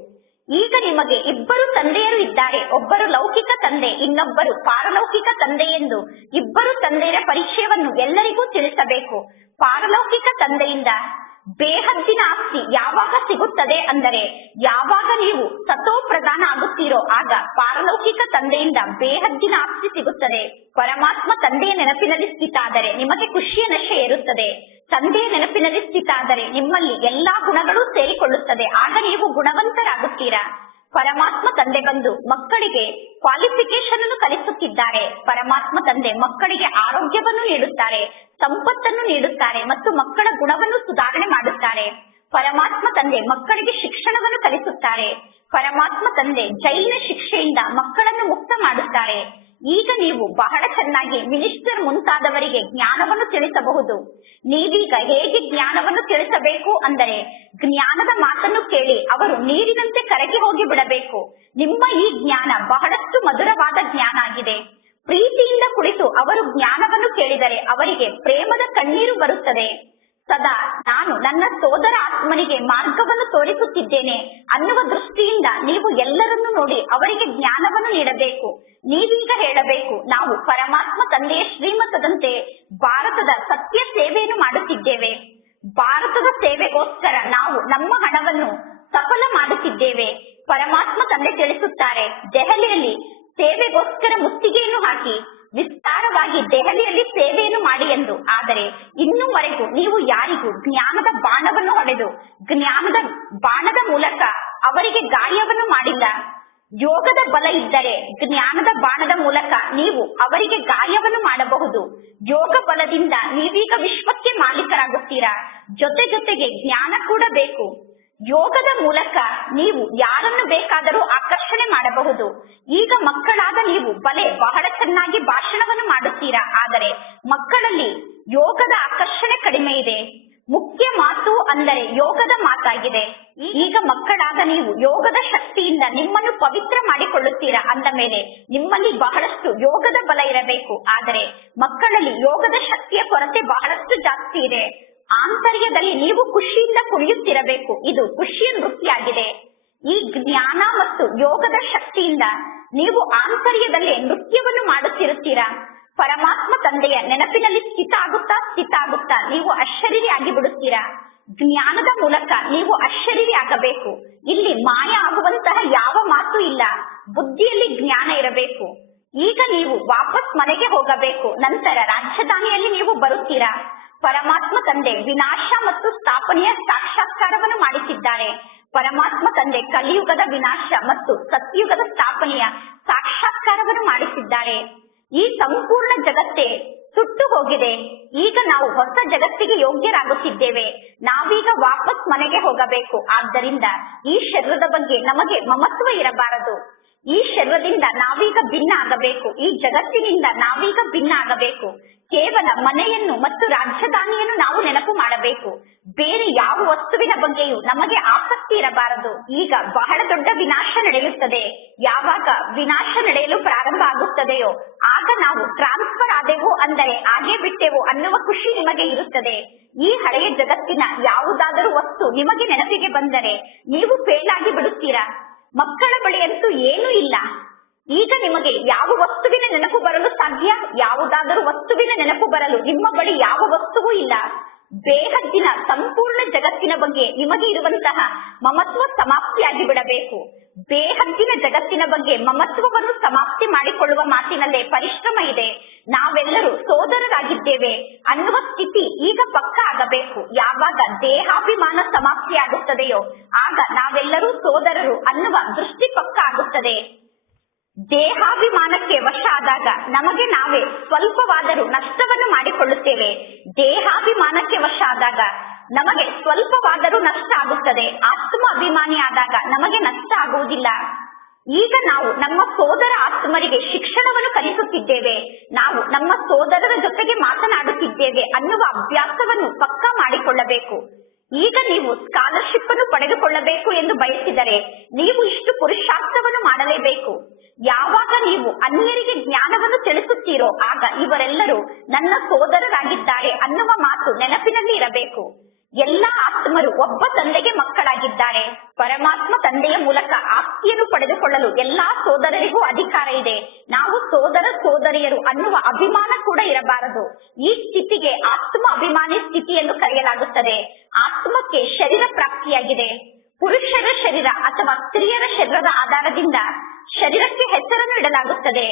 ಈಗ ನಿಮಗೆ ಇಬ್ಬರು ತಂದೆಯರು ಇದ್ದಾರೆ. ಒಬ್ಬರು ಲೌಕಿಕ ತಂದೆ, ಇನ್ನೊಬ್ಬರು ಪಾರಲೌಕಿಕ ತಂದೆ ಎಂದು ಇಬ್ಬರು ತಂದೆಯರ ಪರಿಚಯವನ್ನು ಎಲ್ಲರಿಗೂ ತಿಳಿಸಬೇಕು. ಪಾರಲೌಕಿಕ ತಂದೆಯಿಂದ ಬೇಹದ್ದಿನ ಆಸ್ತಿ ಯಾವಾಗ ಸಿಗುತ್ತದೆ ಅಂದರೆ ಯಾವಾಗ ನೀವು ಸತೋ ಪ್ರಧಾನ ಆಗುತ್ತೀರೋ ಆಗ ಪಾರಲೌಕಿಕ ತಂದೆಯಿಂದ ಬೇಹದ್ದಿನ ಆಸ್ತಿ ಸಿಗುತ್ತದೆ. ಪರಮಾತ್ಮ ತಂದೆಯ ನೆನಪಿನಲ್ಲಿ ಸ್ಥಿತ ಆದರೆ ನಿಮಗೆ ಖುಷಿಯ ನಶೆ ಇರುತ್ತದೆ. ತಂದೆಯ ನೆನಪಿನಲ್ಲಿ ಸ್ಥಿತ ಆದರೆ ನಿಮ್ಮಲ್ಲಿ ಎಲ್ಲಾ ಗುಣಗಳು ಸೇರಿಕೊಳ್ಳುತ್ತದೆ. ಆಗ ನೀವು ಗುಣವಂತರಾಗುತ್ತೀರಾ. ಪರಮಾತ್ಮ ತಂದೆ ಬಂದು ಮಕ್ಕಳಿಗೆ ಕ್ವಾಲಿಫಿಕೇಶನ್ ಅನ್ನು ಕಲಿಸುತ್ತಿದ್ದಾರೆ. ಪರಮಾತ್ಮ ತಂದೆ ಮಕ್ಕಳಿಗೆ ಆರೋಗ್ಯವನ್ನು ನೀಡುತ್ತಾರೆ, ಸಂಪತ್ತನ್ನು ನೀಡುತ್ತಾರೆ ಮತ್ತು ಮಕ್ಕಳ ಗುಣವನ್ನು ಸುಧಾರಣೆ ಮಾಡುತ್ತಾರೆ. ಪರಮಾತ್ಮ ತಂದೆ ಮಕ್ಕಳಿಗೆ ಶಿಕ್ಷಣವನ್ನು ಕಲಿಸುತ್ತಾರೆ. ಪರಮಾತ್ಮ ತಂದೆ ಜೈಲಿನ ಶಿಕ್ಷೆಯಿಂದ ಮಕ್ಕಳನ್ನು ಮುಕ್ತ ಮಾಡುತ್ತಾರೆ. ಈಗ ನೀವು ಬಹಳ ಚೆನ್ನಾಗಿ ಮಿನಿಸ್ಟರ್ ಮುಂತಾದವರಿಗೆ ಜ್ಞಾನವನ್ನು ತಿಳಿಸಬಹುದು. ನೀವೀಗ ಹೇಗೆ ಜ್ಞಾನವನ್ನು ತಿಳಿಸಬೇಕು ಅಂದರೆ ಜ್ಞಾನದ ಮಾತನ್ನು ಕೇಳಿ ಅವರು ನೀರಿನಂತೆ ಕರಗಿ ಹೋಗಿ ಬಿಡಬೇಕು. ನಿಮ್ಮ ಈ ಜ್ಞಾನ ಬಹಳಷ್ಟು ಮಧುರವಾದ ಜ್ಞಾನ ಆಗಿದೆ. ಪ್ರೀತಿಯಿಂದ ಕುಳಿತು ಅವರು ಜ್ಞಾನವನ್ನು ಕೇಳಿದರೆ ಅವರಿಗೆ ಪ್ರೇಮದ ಕಣ್ಣೀರು ಬರುತ್ತದೆ. ಸದಾ ನಾನು ನನ್ನ ಸೋದರ ಆತ್ಮನಿಗೆ ಮಾರ್ಗವನ್ನು ತೋರಿಸುತ್ತಿದ್ದೇನೆ ಅನ್ನುವ ದೃಷ್ಟಿಯಿಂದ ನೀವು ಎಲ್ಲರನ್ನೂ ನೋಡಿ ಅವರಿಗೆ ಜ್ಞಾನವನ್ನು ನೀಡಬೇಕು. ನೀವೀಗ ಹೇಳಬೇಕು, ನಾವು ಪರಮಾತ್ಮ ತಂದೆಯ ಶ್ರೀಮತದಂತೆ ಭಾರತದ ಸತ್ಯ ಸೇವೆಯನ್ನು ಮಾಡುತ್ತಿದ್ದೇವೆ. ಭಾರತದ ಸೇವೆಗೋಸ್ಕರ ನಾವು ನಮ್ಮ ಹಣವನ್ನು ಸಫಲ ಮಾಡುತ್ತಿದ್ದೇವೆ. ಪರಮಾತ್ಮ ತಂದೆ ತಿಳಿಸುತ್ತಾರೆ, ದೆಹಲಿಯಲ್ಲಿ ಸೇವೆಗೋಸ್ಕರ ಮುತ್ತಿಗೆಯನ್ನು ಹಾಕಿ ವಿಸ್ತಾರವಾಗಿ ದೆಹಲಿಯಲ್ಲಿ ಸೇವೆಯನ್ನು ಮಾಡಿ ಎಂದು. ಆದರೆ ಇನ್ನೂವರೆಗೂ ನೀವು ಯಾರಿಗೂ ಜ್ಞಾನದ ಬಾಣವನ್ನು ಹೊಡೆದು ಜ್ಞಾನದ ಬಾಣದ ಮೂಲಕ ಅವರಿಗೆ ಗಾಯವನ್ನು ಮಾಡಿಲ್ಲ. ಯೋಗದ ಬಲ ಇದ್ದರೆ ಜ್ಞಾನದ ಬಾಣದ ಮೂಲಕ ನೀವು ಅವರಿಗೆ ಗಾಯವನ್ನು ಮಾಡಬಹುದು. ಯೋಗ ಬಲದಿಂದ ನೀವೀಗ ವಿಶ್ವಕ್ಕೆ ಮಾಲೀಕರಾಗುತ್ತೀರಾ. ಜೊತೆಗೆ ಜ್ಞಾನ ಕೂಡ ಬೇಕು. ಯೋಗದ ಮೂಲಕ ನೀವು ಯಾರನ್ನು ಬೇಕಾದರೂ ಆಕರ್ಷಣೆ ಮಾಡಬಹುದು. ಈಗ ಮಕ್ಕಳಾದ ನೀವು ಬಹಳ ಚೆನ್ನಾಗಿ ಭಾಷಣವನ್ನು ಮಾಡುತ್ತೀರಾ. ಆದರೆ ಮಕ್ಕಳಲ್ಲಿ ಯೋಗದ ಆಕರ್ಷಣೆ ಕಡಿಮೆ ಇದೆ. ಮುಖ್ಯ ಮಾತು ಅಂದರೆ ಯೋಗದ ಮಾತಾಗಿದೆ. ಈಗ ಮಕ್ಕಳಾದ ನೀವು ಯೋಗದ ಶಕ್ತಿಯಿಂದ ನಿಮ್ಮನ್ನು ಪವಿತ್ರ ಮಾಡಿಕೊಳ್ಳುತ್ತೀರಾ. ಅಂದ ಮೇಲೆ ನಿಮ್ಮಲ್ಲಿ ಬಹಳಷ್ಟು ಯೋಗದ ಬಲ ಇರಬೇಕು. ಆದರೆ ಮಕ್ಕಳಲ್ಲಿ ಯೋಗದ ಶಕ್ತಿಯ ಕೊರತೆ ಬಹಳಷ್ಟು ಜಾಸ್ತಿ ಇದೆ. ಆಂತರ್ಯದಲ್ಲಿ ನೀವು ಖುಷಿಯಿಂದ ಕುಣಿಯುತ್ತಿರಬೇಕು. ಇದು ಖುಷಿಯ ನೃತ್ಯ ಆಗಿದೆ. ಈ ಜ್ಞಾನ ಮತ್ತು ಯೋಗದ ಶಕ್ತಿಯಿಂದ ನೀವು ಆಂತರ್ಯದಲ್ಲಿ ನೃತ್ಯವನ್ನು ಮಾಡುತ್ತಿರುತ್ತೀರಾ. ಪರಮಾತ್ಮ ತಂದೆಯ ನೆನಪಿನಲ್ಲಿ ಸ್ಥಿತ ಆಗುತ್ತಾ ನೀವು ಅಶರೀರಿ ಆಗಿ ಬಿಡುತ್ತೀರಾ. ಜ್ಞಾನದ ಮೂಲಕ ನೀವು ಅಶರೀರಿ ಆಗಬೇಕು. ಇಲ್ಲಿ ಮಾಯ ಆಗುವಂತಹ ಯಾವ ಮಾತು ಇಲ್ಲ. ಬುದ್ಧಿಯಲ್ಲಿ ಜ್ಞಾನ ಇರಬೇಕು. ಈಗ ನೀವು ವಾಪಸ್ ಮನೆಗೆ ಹೋಗಬೇಕು. ನಂತರ ರಾಜಧಾನಿಯಲ್ಲಿ ನೀವು ಬರುತ್ತೀರಾ. ಪರಮಾತ್ಮ ತಂದೆ ವಿನಾಶ ಮತ್ತು ಸ್ಥಾಪನೆಯ ಸಾಕ್ಷಾತ್ಕಾರವನ್ನು ಮಾಡಿಸಿದ್ದಾರೆ. ಪರಮಾತ್ಮ ತಂದೆ ಕಲಿಯುಗದ ವಿನಾಶ ಮತ್ತು ಸತ್ಯುಗದ ಸ್ಥಾಪನೆಯ ಸಾಕ್ಷಾತ್ಕಾರವನ್ನು ಮಾಡಿಸಿದ್ದಾರೆ. ಈ ಸಂಪೂರ್ಣ ಜಗತ್ತೇ ಸುಟ್ಟು ಹೋಗಿದೆ. ಈಗ ನಾವು ಹೊಸ ಜಗತ್ತಿಗೆ ಯೋಗ್ಯರಾಗುತ್ತಿದ್ದೇವೆ. ನಾವೀಗ ವಾಪಸ್ ಮನೆಗೆ ಹೋಗಬೇಕು. ಆದ್ದರಿಂದ ಈ ಶರೀರದ ಬಗ್ಗೆ ನಮಗೆ ಮಮತ್ವ ಇರಬಾರದು. ಈ ಶರೀರದಿಂದ ನಾವೀಗ ಭಿನ್ನ ಆಗಬೇಕು. ಈ ಜಗತ್ತಿನಿಂದ ನಾವೀಗ ಭಿನ್ನ ಆಗಬೇಕು. ಕೇವಲ ಮನೆಯನ್ನು ಮತ್ತು ರಾಜಧಾನಿಯನ್ನು ನಾವು ನೆನಪು ಮಾಡಬೇಕು. ಬೇರೆ ಯಾವ ವಸ್ತುವಿನ ಬಗ್ಗೆಯೂ ನಮಗೆ ಆಸಕ್ತಿ ಇರಬಾರದು. ಈಗ ಬಹಳ ದೊಡ್ಡ ವಿನಾಶ ನಡೆಯುತ್ತದೆ. ಯಾವಾಗ ವಿನಾಶ ನಡೆಯಲು ಪ್ರಾರಂಭ ಆಗುತ್ತದೆಯೋ ಆಗ ನಾವು ಟ್ರಾನ್ಸ್ಫರ್ ಆದ ಆದೆವು ಅಂದರೆ ಆಗೇ ಬಿಟ್ಟೆವು ಅನ್ನುವ ಖುಷಿ ನಿಮಗೆ ಇರುತ್ತದೆ. ಈ ಹಳೆಯ ಜಗತ್ತಿನ ಯಾವುದಾದರೂ ವಸ್ತು ನಿಮಗೆ ನೆನಪಿಗೆ ಬಂದರೆ ನೀವು ಫೇಲ್ ಆಗಿ ಬಿಡುತ್ತೀರಾ. ಮಕ್ಕಳ ಬಳಿ ಅಂತೂ ಏನೂ ಇಲ್ಲ. ಈಗ ನಿಮಗೆ ಯಾವ ವಸ್ತುವಿನ ನೆನಪು ಬರಲು ಸಾಧ್ಯ? ಯಾವುದಾದರೂ ವಸ್ತುವಿನ ನೆನಪು ಬರಲು ನಿಮ್ಮ ಬಳಿ ಯಾವ ವಸ್ತುವೂ ಇಲ್ಲ. ಬೇಹದ್ದಿನ ಸಂಪೂರ್ಣ ಜಗತ್ತಿನ ಬಗ್ಗೆ ನಿಮಗೆ ಇರುವಂತಹ ಮಮತ್ವ ಸಮಾಪ್ತಿಯಾಗಿ ಬಿಡಬೇಕು. ಬೇಹದ್ದಿನ ಜಗತ್ತಿನ ಬಗ್ಗೆ ಮಮತ್ವವನ್ನು ಸಮಾಪ್ತಿ ಮಾಡಿಕೊಳ್ಳುವ ಮಾತಿನಲ್ಲೇ ಪರಿಶ್ರಮ ಇದೆ. ನಾವೆಲ್ಲರೂ ಸೋದರರಾಗಿದ್ದೇವೆ ಅನ್ನುವ ಸ್ಥಿತಿ ಈಗ ಪಕ್ಕ ಆಗಬೇಕು. ಯಾವಾಗ ದೇಹಾಭಿಮಾನ ಸಮಾಪ್ತಿ ಆಗುತ್ತದೆಯೋ ಆಗ ನಾವೆಲ್ಲರೂ ಸೋದರರು ಅನ್ನುವ ದೃಷ್ಟಿ ಪಕ್ಕ ಆಗುತ್ತದೆ. ದೇಹಾಭಿಮಾನಕ್ಕೆ ವಶ ಆದಾಗ ನಮಗೆ ನಾವೇ ಸ್ವಲ್ಪವಾದರೂ ನಷ್ಟವನ್ನು ಮಾಡಿಕೊಳ್ಳುತ್ತೇವೆ. ದೇಹಾಭಿಮಾನಕ್ಕೆ ವಶ ಆದಾಗ ನಮಗೆ ಸ್ವಲ್ಪವಾದರೂ ನಷ್ಟ ಆಗುತ್ತದೆ. ಆತ್ಮ ಅಭಿಮಾನಿ ಆದಾಗ ನಮಗೆ ನಷ್ಟ ಆಗುವುದಿಲ್ಲ. ಈಗ ನಾವು ನಮ್ಮ ಸೋದರ ಆತ್ಮರಿಗೆ ಶಿಕ್ಷಣವನ್ನು ಕಲಿಸುತ್ತಿದ್ದೇವೆ. ನಾವು ನಮ್ಮ ಸೋದರರ ಜೊತೆಗೆ ಮಾತನಾಡುತ್ತಿದ್ದೇವೆ ಅನ್ನುವ ಅಭ್ಯಾಸವನ್ನು ಪಕ್ಕಾ ಮಾಡಿಕೊಳ್ಳಬೇಕು. ಈಗ ನೀವು ಸ್ಕಾಲರ್ಶಿಪ್ ಅನ್ನು ಪಡೆದುಕೊಳ್ಳಬೇಕು ಎಂದು ಬಯಸಿದರೆ ನೀವು ಇಷ್ಟು ಪುರುಷಾರ್ಥವನ್ನು ಮಾಡಲೇಬೇಕು. ಯಾವಾಗ ನೀವು ಅನ್ಯರಿಗೆ ಜ್ಞಾನವನ್ನು ತಿಳಿಸುತ್ತೀರೋ ಆಗ ಇವರೆಲ್ಲರೂ ನನ್ನ ಸೋದರರಾಗಿದ್ದಾರೆ ಅನ್ನುವ ಮಾತು ನೆನಪಿನಲ್ಲಿ ಇರಬೇಕು. ಎಲ್ಲಾ ಆತ್ಮರು ಒಬ್ಬ ತಂದೆಗೆ ಮಕ್ಕಳಾಗಿದ್ದಾರೆ. ಪರಮಾತ್ಮ ತಂದೆಯ ಮೂಲಕ ಆಸ್ತಿಯನ್ನು ಪಡೆದುಕೊಳ್ಳಲು ಎಲ್ಲಾ ಸೋದರರಿಗೂ ಅಧಿಕಾರ ಇದೆ. ನಾವು ಸೋದರ ಸೋದರಿಯರು ಅನ್ನುವ ಅಭಿಮಾನ ಕೂಡ ಇರಬಾರದು. ಈ ಸ್ಥಿತಿಗೆ ಆತ್ಮ ಅಭಿಮಾನಿ ಸ್ಥಿತಿ ಎಂದು ಕರೆಯಲಾಗುತ್ತದೆ. ಆತ್ಮಕ್ಕೆ ಶರೀರ ಪ್ರಾಪ್ತಿಯಾಗಿದೆ. ಪುರುಷರ ಶರೀರ ಅಥವಾ ಸ್ತ್ರೀಯರ ಶರೀರದ ಆಧಾರದಿಂದ ಶರೀರಕ್ಕೆ ಹೆಸರನ್ನು ಇಡಲಾಗುತ್ತದೆ.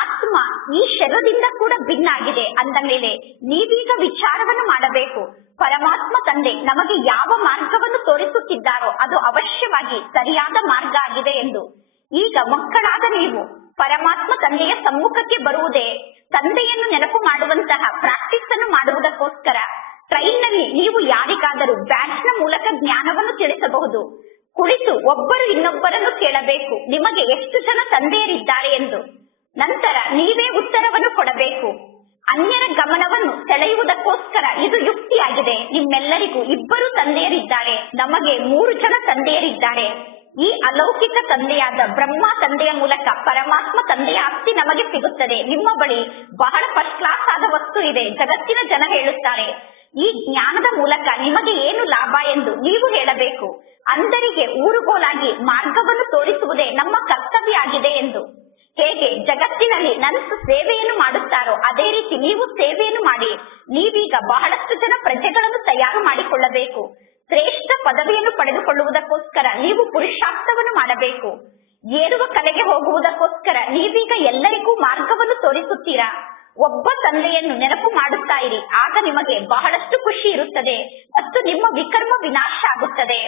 ಆತ್ಮ ಈ ಶರೀರದಿಂದ ಕೂಡ ಭಿನ್ನ ಆಗಿದೆ ಅಂದ ಮೇಲೆ ನೀವೀಗ ವಿಚಾರವನ್ನು ಮಾಡಬೇಕು. ಪರಮಾತ್ಮ ತಂದೆ ನಮಗೆ ಯಾವ ಮಾರ್ಗವನ್ನು ತೋರಿಸುತ್ತಿದ್ದಾರೋ ಅದು ಅವಶ್ಯವಾಗಿ ಸರಿಯಾದ ಮಾರ್ಗ ಆಗಿದೆ ಎಂದು. ಈಗ ಮಕ್ಕಳಾದ ನೀವು ಪರಮಾತ್ಮ ತಂದೆಯ ಸಮ್ಮುಖಕ್ಕೆ ಬರುವುದೇ ತಂದೆಯನ್ನು ನೆನಪು ಮಾಡುವಂತಹ ಪ್ರಾಕ್ಟೀಸ್ ಅನ್ನು ಮಾಡುವುದಕ್ಕೋಸ್ಕರ. ಟ್ರೈನ್ ನಲ್ಲಿ ನೀವು ಯಾರಿಗಾದರೂ ಬ್ಯಾಚ್ ನ ಮೂಲಕ ಜ್ಞಾನವನ್ನು ತಿಳಿಸಬಹುದು. ಕುಳಿತು ಒಬ್ಬರು ಇನ್ನೊಬ್ಬರನ್ನು ಕೇಳಬೇಕು, ನಿಮಗೆ ಎಷ್ಟು ಜನ ತಂದೆಯರಿದ್ದಾರೆ ಎಂದು. ನಂತರ ನೀವೇ ಉತ್ತರವನ್ನು ಕೊಡಬೇಕು. ಅನ್ಯರ ಗಮನವನ್ನು ಸೆಳೆಯುವುದಕ್ಕೋಸ್ಕರ ಇದು ಯುಕ್ತಿಯಾಗಿದೆ. ನಿಮ್ಮೆಲ್ಲರಿಗೂ ಇಬ್ಬರು ತಂದೆಯರಿದ್ದಾರೆ, ನಮಗೆ 3 ಜನ ತಂದೆಯರಿದ್ದಾರೆ. ಈ ಅಲೌಕಿಕ ತಂದೆಯಾದ ಬ್ರಹ್ಮ ತಂದೆಯ ಮೂಲಕ ಪರಮಾತ್ಮ ತಂದೆಯ ಆಸ್ತಿ ನಮಗೆ ಸಿಗುತ್ತದೆ. ನಿಮ್ಮ ಬಳಿ ಬಹಳ ಫಸ್ಟ್ ಕ್ಲಾಸ್ ಆದ ವಸ್ತು ಇದೆ. ಜಗತ್ತಿನ ಜನ ಹೇಳುತ್ತಾರೆ, ಈ ಜ್ಞಾನದ ಮೂಲಕ ನಿಮಗೆ ಏನು ಲಾಭ ಎಂದು ನೀವು ಹೇಳಬೇಕು. ಅಂಧರಿಗೆ ಊರುಗೋಲಾಗಿ ಮಾರ್ಗವನ್ನು ತೋರಿಸುವುದೇ ನಮ್ಮ ಕರ್ತವ್ಯ ಆಗಿದೆ ಎಂದು. ಹೇಗೆ ಜಗತ್ತಿನಲ್ಲಿ ನನ್ಸ್ ಸೇವೆಯನ್ನು ಮಾಡುತ್ತಾರೋ ಅದೇ ರೀತಿ ನೀವು ಸೇವೆಯನ್ನು ಮಾಡಿ. ನೀವೀಗ ಬಹಳಷ್ಟು ಜನ ಪ್ರಜೆಗಳನ್ನು ತಯಾರು ಮಾಡಿಕೊಳ್ಳಬೇಕು. ಶ್ರೇಷ್ಠ ಪದವಿಯನ್ನು ಪಡೆದುಕೊಳ್ಳುವುದಕ್ಕೋಸ್ಕರ ನೀವು ಪುರುಷಾರ್ಥವನ್ನು ಮಾಡಬೇಕು. ಏರುವ ಕಲೆಗೆ ಹೋಗುವುದಕ್ಕೋಸ್ಕರ ನೀವೀಗ ಎಲ್ಲರಿಗೂ ಮಾರ್ಗವನ್ನು ತೋರಿಸುತ್ತೀರಾ. ಒಬ್ಬ ತಂದೆಯನ್ನು ನೆನಪು ಮಾಡುತ್ತಾ ಇರಿ. ಆಗ ನಿಮಗೆ ಬಹಳಷ್ಟು ಖುಷಿ ಇರುತ್ತದೆ ಮತ್ತು ನಿಮ್ಮ ವಿಕರ್ಮ ವಿನಾಶ ಆಗುತ್ತದೆ.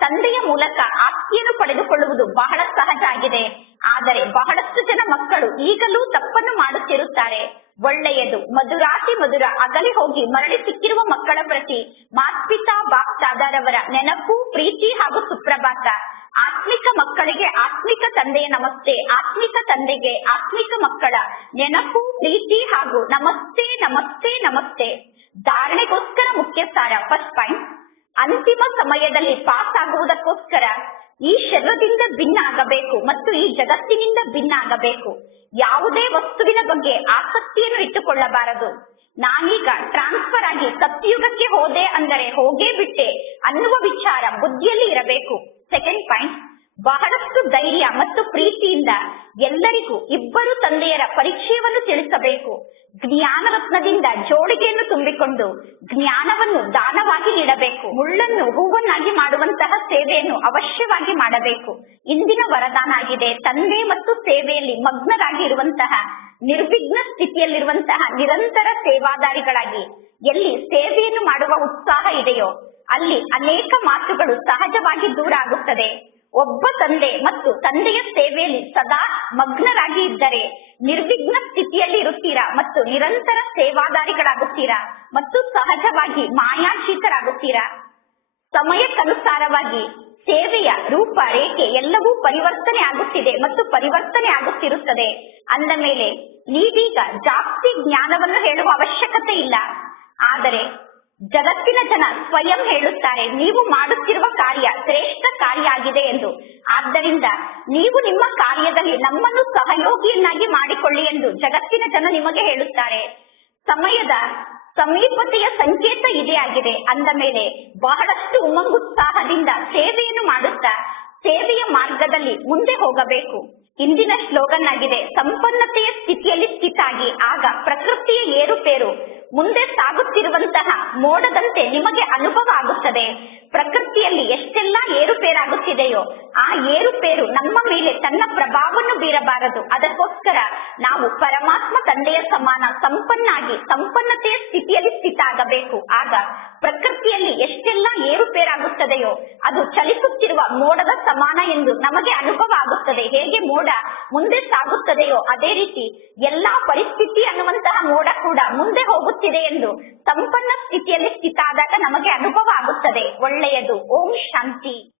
ತಂದೆಯ ಮೂಲಕ ಆಸ್ತಿಯನ್ನು ಪಡೆದುಕೊಳ್ಳುವುದು ಬಹಳ ಸಹಜ ಆಗಿದೆ. ಆದರೆ ಬಹಳಷ್ಟು ಜನ ಮಕ್ಕಳು ಈಗಲೂ ತಪ್ಪನ್ನು ಮಾಡುತ್ತಿರುತ್ತಾರೆ. ಒಳ್ಳೆಯದು, ಮಧುರಾತಿ ಮಧುರ ಅಗಲಿ ಹೋಗಿ ಮರಳಿ ಸಿಕ್ಕಿರುವ ಮಕ್ಕಳ ಪ್ರತಿ ಮಾತ್ಪಿತಾ ಬಾಪ್ದಾದರವರ ನೆನಪು, ಪ್ರೀತಿ ಹಾಗೂ ಸುಪ್ರಭಾತ. ಆತ್ಮಿಕ ಮಕ್ಕಳಿಗೆ ಆತ್ಮಿಕ ತಂದೆಯ ನಮಸ್ತೆ, ಆತ್ಮಿಕ ತಂದೆಗೆ ಆತ್ಮಿಕ ಮಕ್ಕಳ ನೆನಪು, ಪ್ರೀತಿ ಹಾಗೂ ನಮಸ್ತೆ ನಮಸ್ತೆ ನಮಸ್ತೆ. ಧಾರಣೆಗೋಸ್ಕರ ಮುಖ್ಯ ಸಾರ. ಫಸ್ಟ್ ಪಾಯಿಂಟ್, ಅಂತಿಮ ಸಮಯದಲ್ಲಿ ಪಾಸ್ ಆಗುವುದಕ್ಕೋಸ್ಕರ ಈ ಶರೀರದಿಂದ ಭಿನ್ನ ಆಗಬೇಕು ಮತ್ತು ಈ ಜಗತ್ತಿನಿಂದ ಭಿನ್ನ ಆಗಬೇಕು. ಯಾವುದೇ ವಸ್ತುವಿನ ಬಗ್ಗೆ ಆಸಕ್ತಿಯನ್ನು ಇಟ್ಟುಕೊಳ್ಳಬಾರದು. ನಾನೀಗ ಟ್ರಾನ್ಸ್ಫರ್ ಆಗಿ ಸತ್ಯುಗಕ್ಕೆ ಹೋದೆ ಅಂದರೆ ಹೋಗೇ ಬಿಟ್ಟೆ ಅನ್ನುವ ವಿಚಾರ ಬುದ್ಧಿಯಲ್ಲಿ ಇರಬೇಕು. ಸೆಕೆಂಡ್ ಪಾಯಿಂಟ್, ಬಹಳಷ್ಟು ಧೈರ್ಯ ಮತ್ತು ಪ್ರೀತಿಯಿಂದ ಎಲ್ಲರಿಗೂ ಇಬ್ಬರು ತಂದೆಯರ ಪರಿಚಯವನ್ನು ತಿಳಿಸಬೇಕು. ಜ್ಞಾನ ರತ್ನದಿಂದ ಜೋಳಿಗೆಯನ್ನು ತುಂಬಿಕೊಂಡು ಜ್ಞಾನವನ್ನು ದಾನವಾಗಿ ನೀಡಬೇಕು. ಮುಳ್ಳನ್ನು ಹೂವನ್ನಾಗಿ ಮಾಡುವಂತಹ ಸೇವೆಯನ್ನು ಅವಶ್ಯವಾಗಿ ಮಾಡಬೇಕು. ಇಂದಿನ ವರದಾನ ಆಗಿದೆ. ತಂದೆ ಮತ್ತು ಸೇವೆಯಲ್ಲಿ ಮಗ್ನರಾಗಿ ಇರುವಂತಹ, ನಿರ್ವಿಘ್ನ ಸ್ಥಿತಿಯಲ್ಲಿರುವಂತಹ ನಿರಂತರ ಸೇವಾದಾರಿಗಳಾಗಿ ಎಲ್ಲಿ ಸೇವೆಯನ್ನು ಮಾಡುವ ಉತ್ಸಾಹ ಇದೆಯೋ ಅಲ್ಲಿ ಅನೇಕ ಮಾತುಗಳು ಸಹಜವಾಗಿ ದೂರ ಆಗುತ್ತದೆ. ಒಬ್ಬ ತಂದೆ ಮತ್ತು ತಂದೆಯ ಸೇವೆಯಲ್ಲಿ ಸದಾ ಮಗ್ನರಾಗಿ ಇದ್ದರೆ ನಿರ್ವಿಘ್ನ ಸ್ಥಿತಿಯಲ್ಲಿ ಇರುತ್ತೀರಾ ಮತ್ತು ನಿರಂತರ ಸೇವಾದಾರಿಗಳಾಗುತ್ತೀರಾ ಮತ್ತು ಸಹಜವಾಗಿ ಮಾಯಾಜೀತರಾಗುತ್ತೀರಾ. ಸಮಯಕ್ಕನುಸಾರವಾಗಿ ಸೇವೆಯ ರೂಪ ರೇಖೆ ಎಲ್ಲವೂ ಪರಿವರ್ತನೆ ಆಗುತ್ತಿದೆ ಮತ್ತು ಪರಿವರ್ತನೆ ಆಗುತ್ತಿರುತ್ತದೆ. ಅಂದ ಮೇಲೆ ನೀವೀಗ ಜಾಸ್ತಿ ಜ್ಞಾನವನ್ನು ಹೇಳುವ ಅವಶ್ಯಕತೆ ಇಲ್ಲ. ಆದರೆ ಜಗತ್ತಿನ ಜನ ಸ್ವಯಂ ಹೇಳುತ್ತಾರೆ, ನೀವು ಮಾಡುತ್ತಿರುವ ಕಾರ್ಯ ಶ್ರೇಷ್ಠ ಕಾರ್ಯ ಆಗಿದೆ ಎಂದು. ಆದ್ದರಿಂದ ನೀವು ನಿಮ್ಮ ಕಾರ್ಯದಲ್ಲಿ ನಮ್ಮನ್ನು ಸಹಯೋಗಿಯನ್ನಾಗಿ ಮಾಡಿಕೊಳ್ಳಿ ಎಂದು ಜಗತ್ತಿನ ಜನ ನಿಮಗೆ ಹೇಳುತ್ತಾರೆ. ಸಮಯದ ಸಮೀಪತೆಯ ಸಂಕೇತ ಇದೇ ಆಗಿದೆ. ಅಂದ ಮೇಲೆ ಬಹಳಷ್ಟು ಉಮಂಗುತ್ಸಾಹದಿಂದ ಸೇವೆಯನ್ನು ಮಾಡುತ್ತಾ ಸೇವೆಯ ಮಾರ್ಗದಲ್ಲಿ ಮುಂದೆ ಹೋಗಬೇಕು. ಇಂದಿನ ಸ್ಲೋಗನ್ ಆಗಿದೆ, ಸಂಪನ್ನತೆಯ ಸ್ಥಿತಿಯಲ್ಲಿ ಸ್ಥಿತಾಗಿ, ಆಗ ಪ್ರಕೃತಿಯ ಏರುಪೇರು ಮುಂದೆ ಸಾಗುತ್ತಿರುವಂತಹ ಮೋಡದಂತೆ ನಿಮಗೆ ಅನುಭವ ಆಗುತ್ತದೆ. ಪ್ರಕೃತಿಯಲ್ಲಿ ಎಷ್ಟೆಲ್ಲ ಏರುಪೇರಾಗುತ್ತಿದೆಯೋ ಆ ಏರುಪೇರು ನಮ್ಮ ಮೇಲೆ ತನ್ನ ಪ್ರಭಾವವನ್ನು ಬೀರಬಾರದು. ಅದಕ್ಕೋಸ್ಕರ ನಾವು ಪರಮಾತ್ಮ ತಂದೆಯ ಸಮಾನ ಸಂಪನ್ನಾಗಿ ಸಂಪನ್ನತೆಯ ಸ್ಥಿತಿಯಲ್ಲಿ ಸ್ಥಿತ ಆಗಬೇಕು. ಆಗ ಪ್ರಕೃತಿಯಲ್ಲಿ ಎಷ್ಟೆಲ್ಲ ಏರುಪೇರಾಗುತ್ತದೆಯೋ ಅದು ಚಲಿಸುತ್ತಿರುವ ಮೋಡದ ಸಮಾನ ಎಂದು ನಮಗೆ ಅನುಭವ ಆಗುತ್ತದೆ. ಹೇಗೆ ಮೋಡ ಮುಂದೆ ಸಾಗುತ್ತದೆಯೋ ಅದೇ ರೀತಿ ಎಲ್ಲಾ ಪರಿಸ್ಥಿತಿ ಅನ್ನುವಂತಹ ಮೋಡ ಕೂಡ ಮುಂದೆ ಹೋಗುತ್ತಿದೆ ಎಂದು ಸಂಪನ್ನ ಸ್ಥಿತಿಯಲ್ಲಿ ಸ್ಥಿತ ಆದಾಗ ನಮಗೆ ಅನುಭವ ಆಗುತ್ತದೆ. ಒಳ್ಳೆಯದು. ಓಂ ಶಾಂತಿ.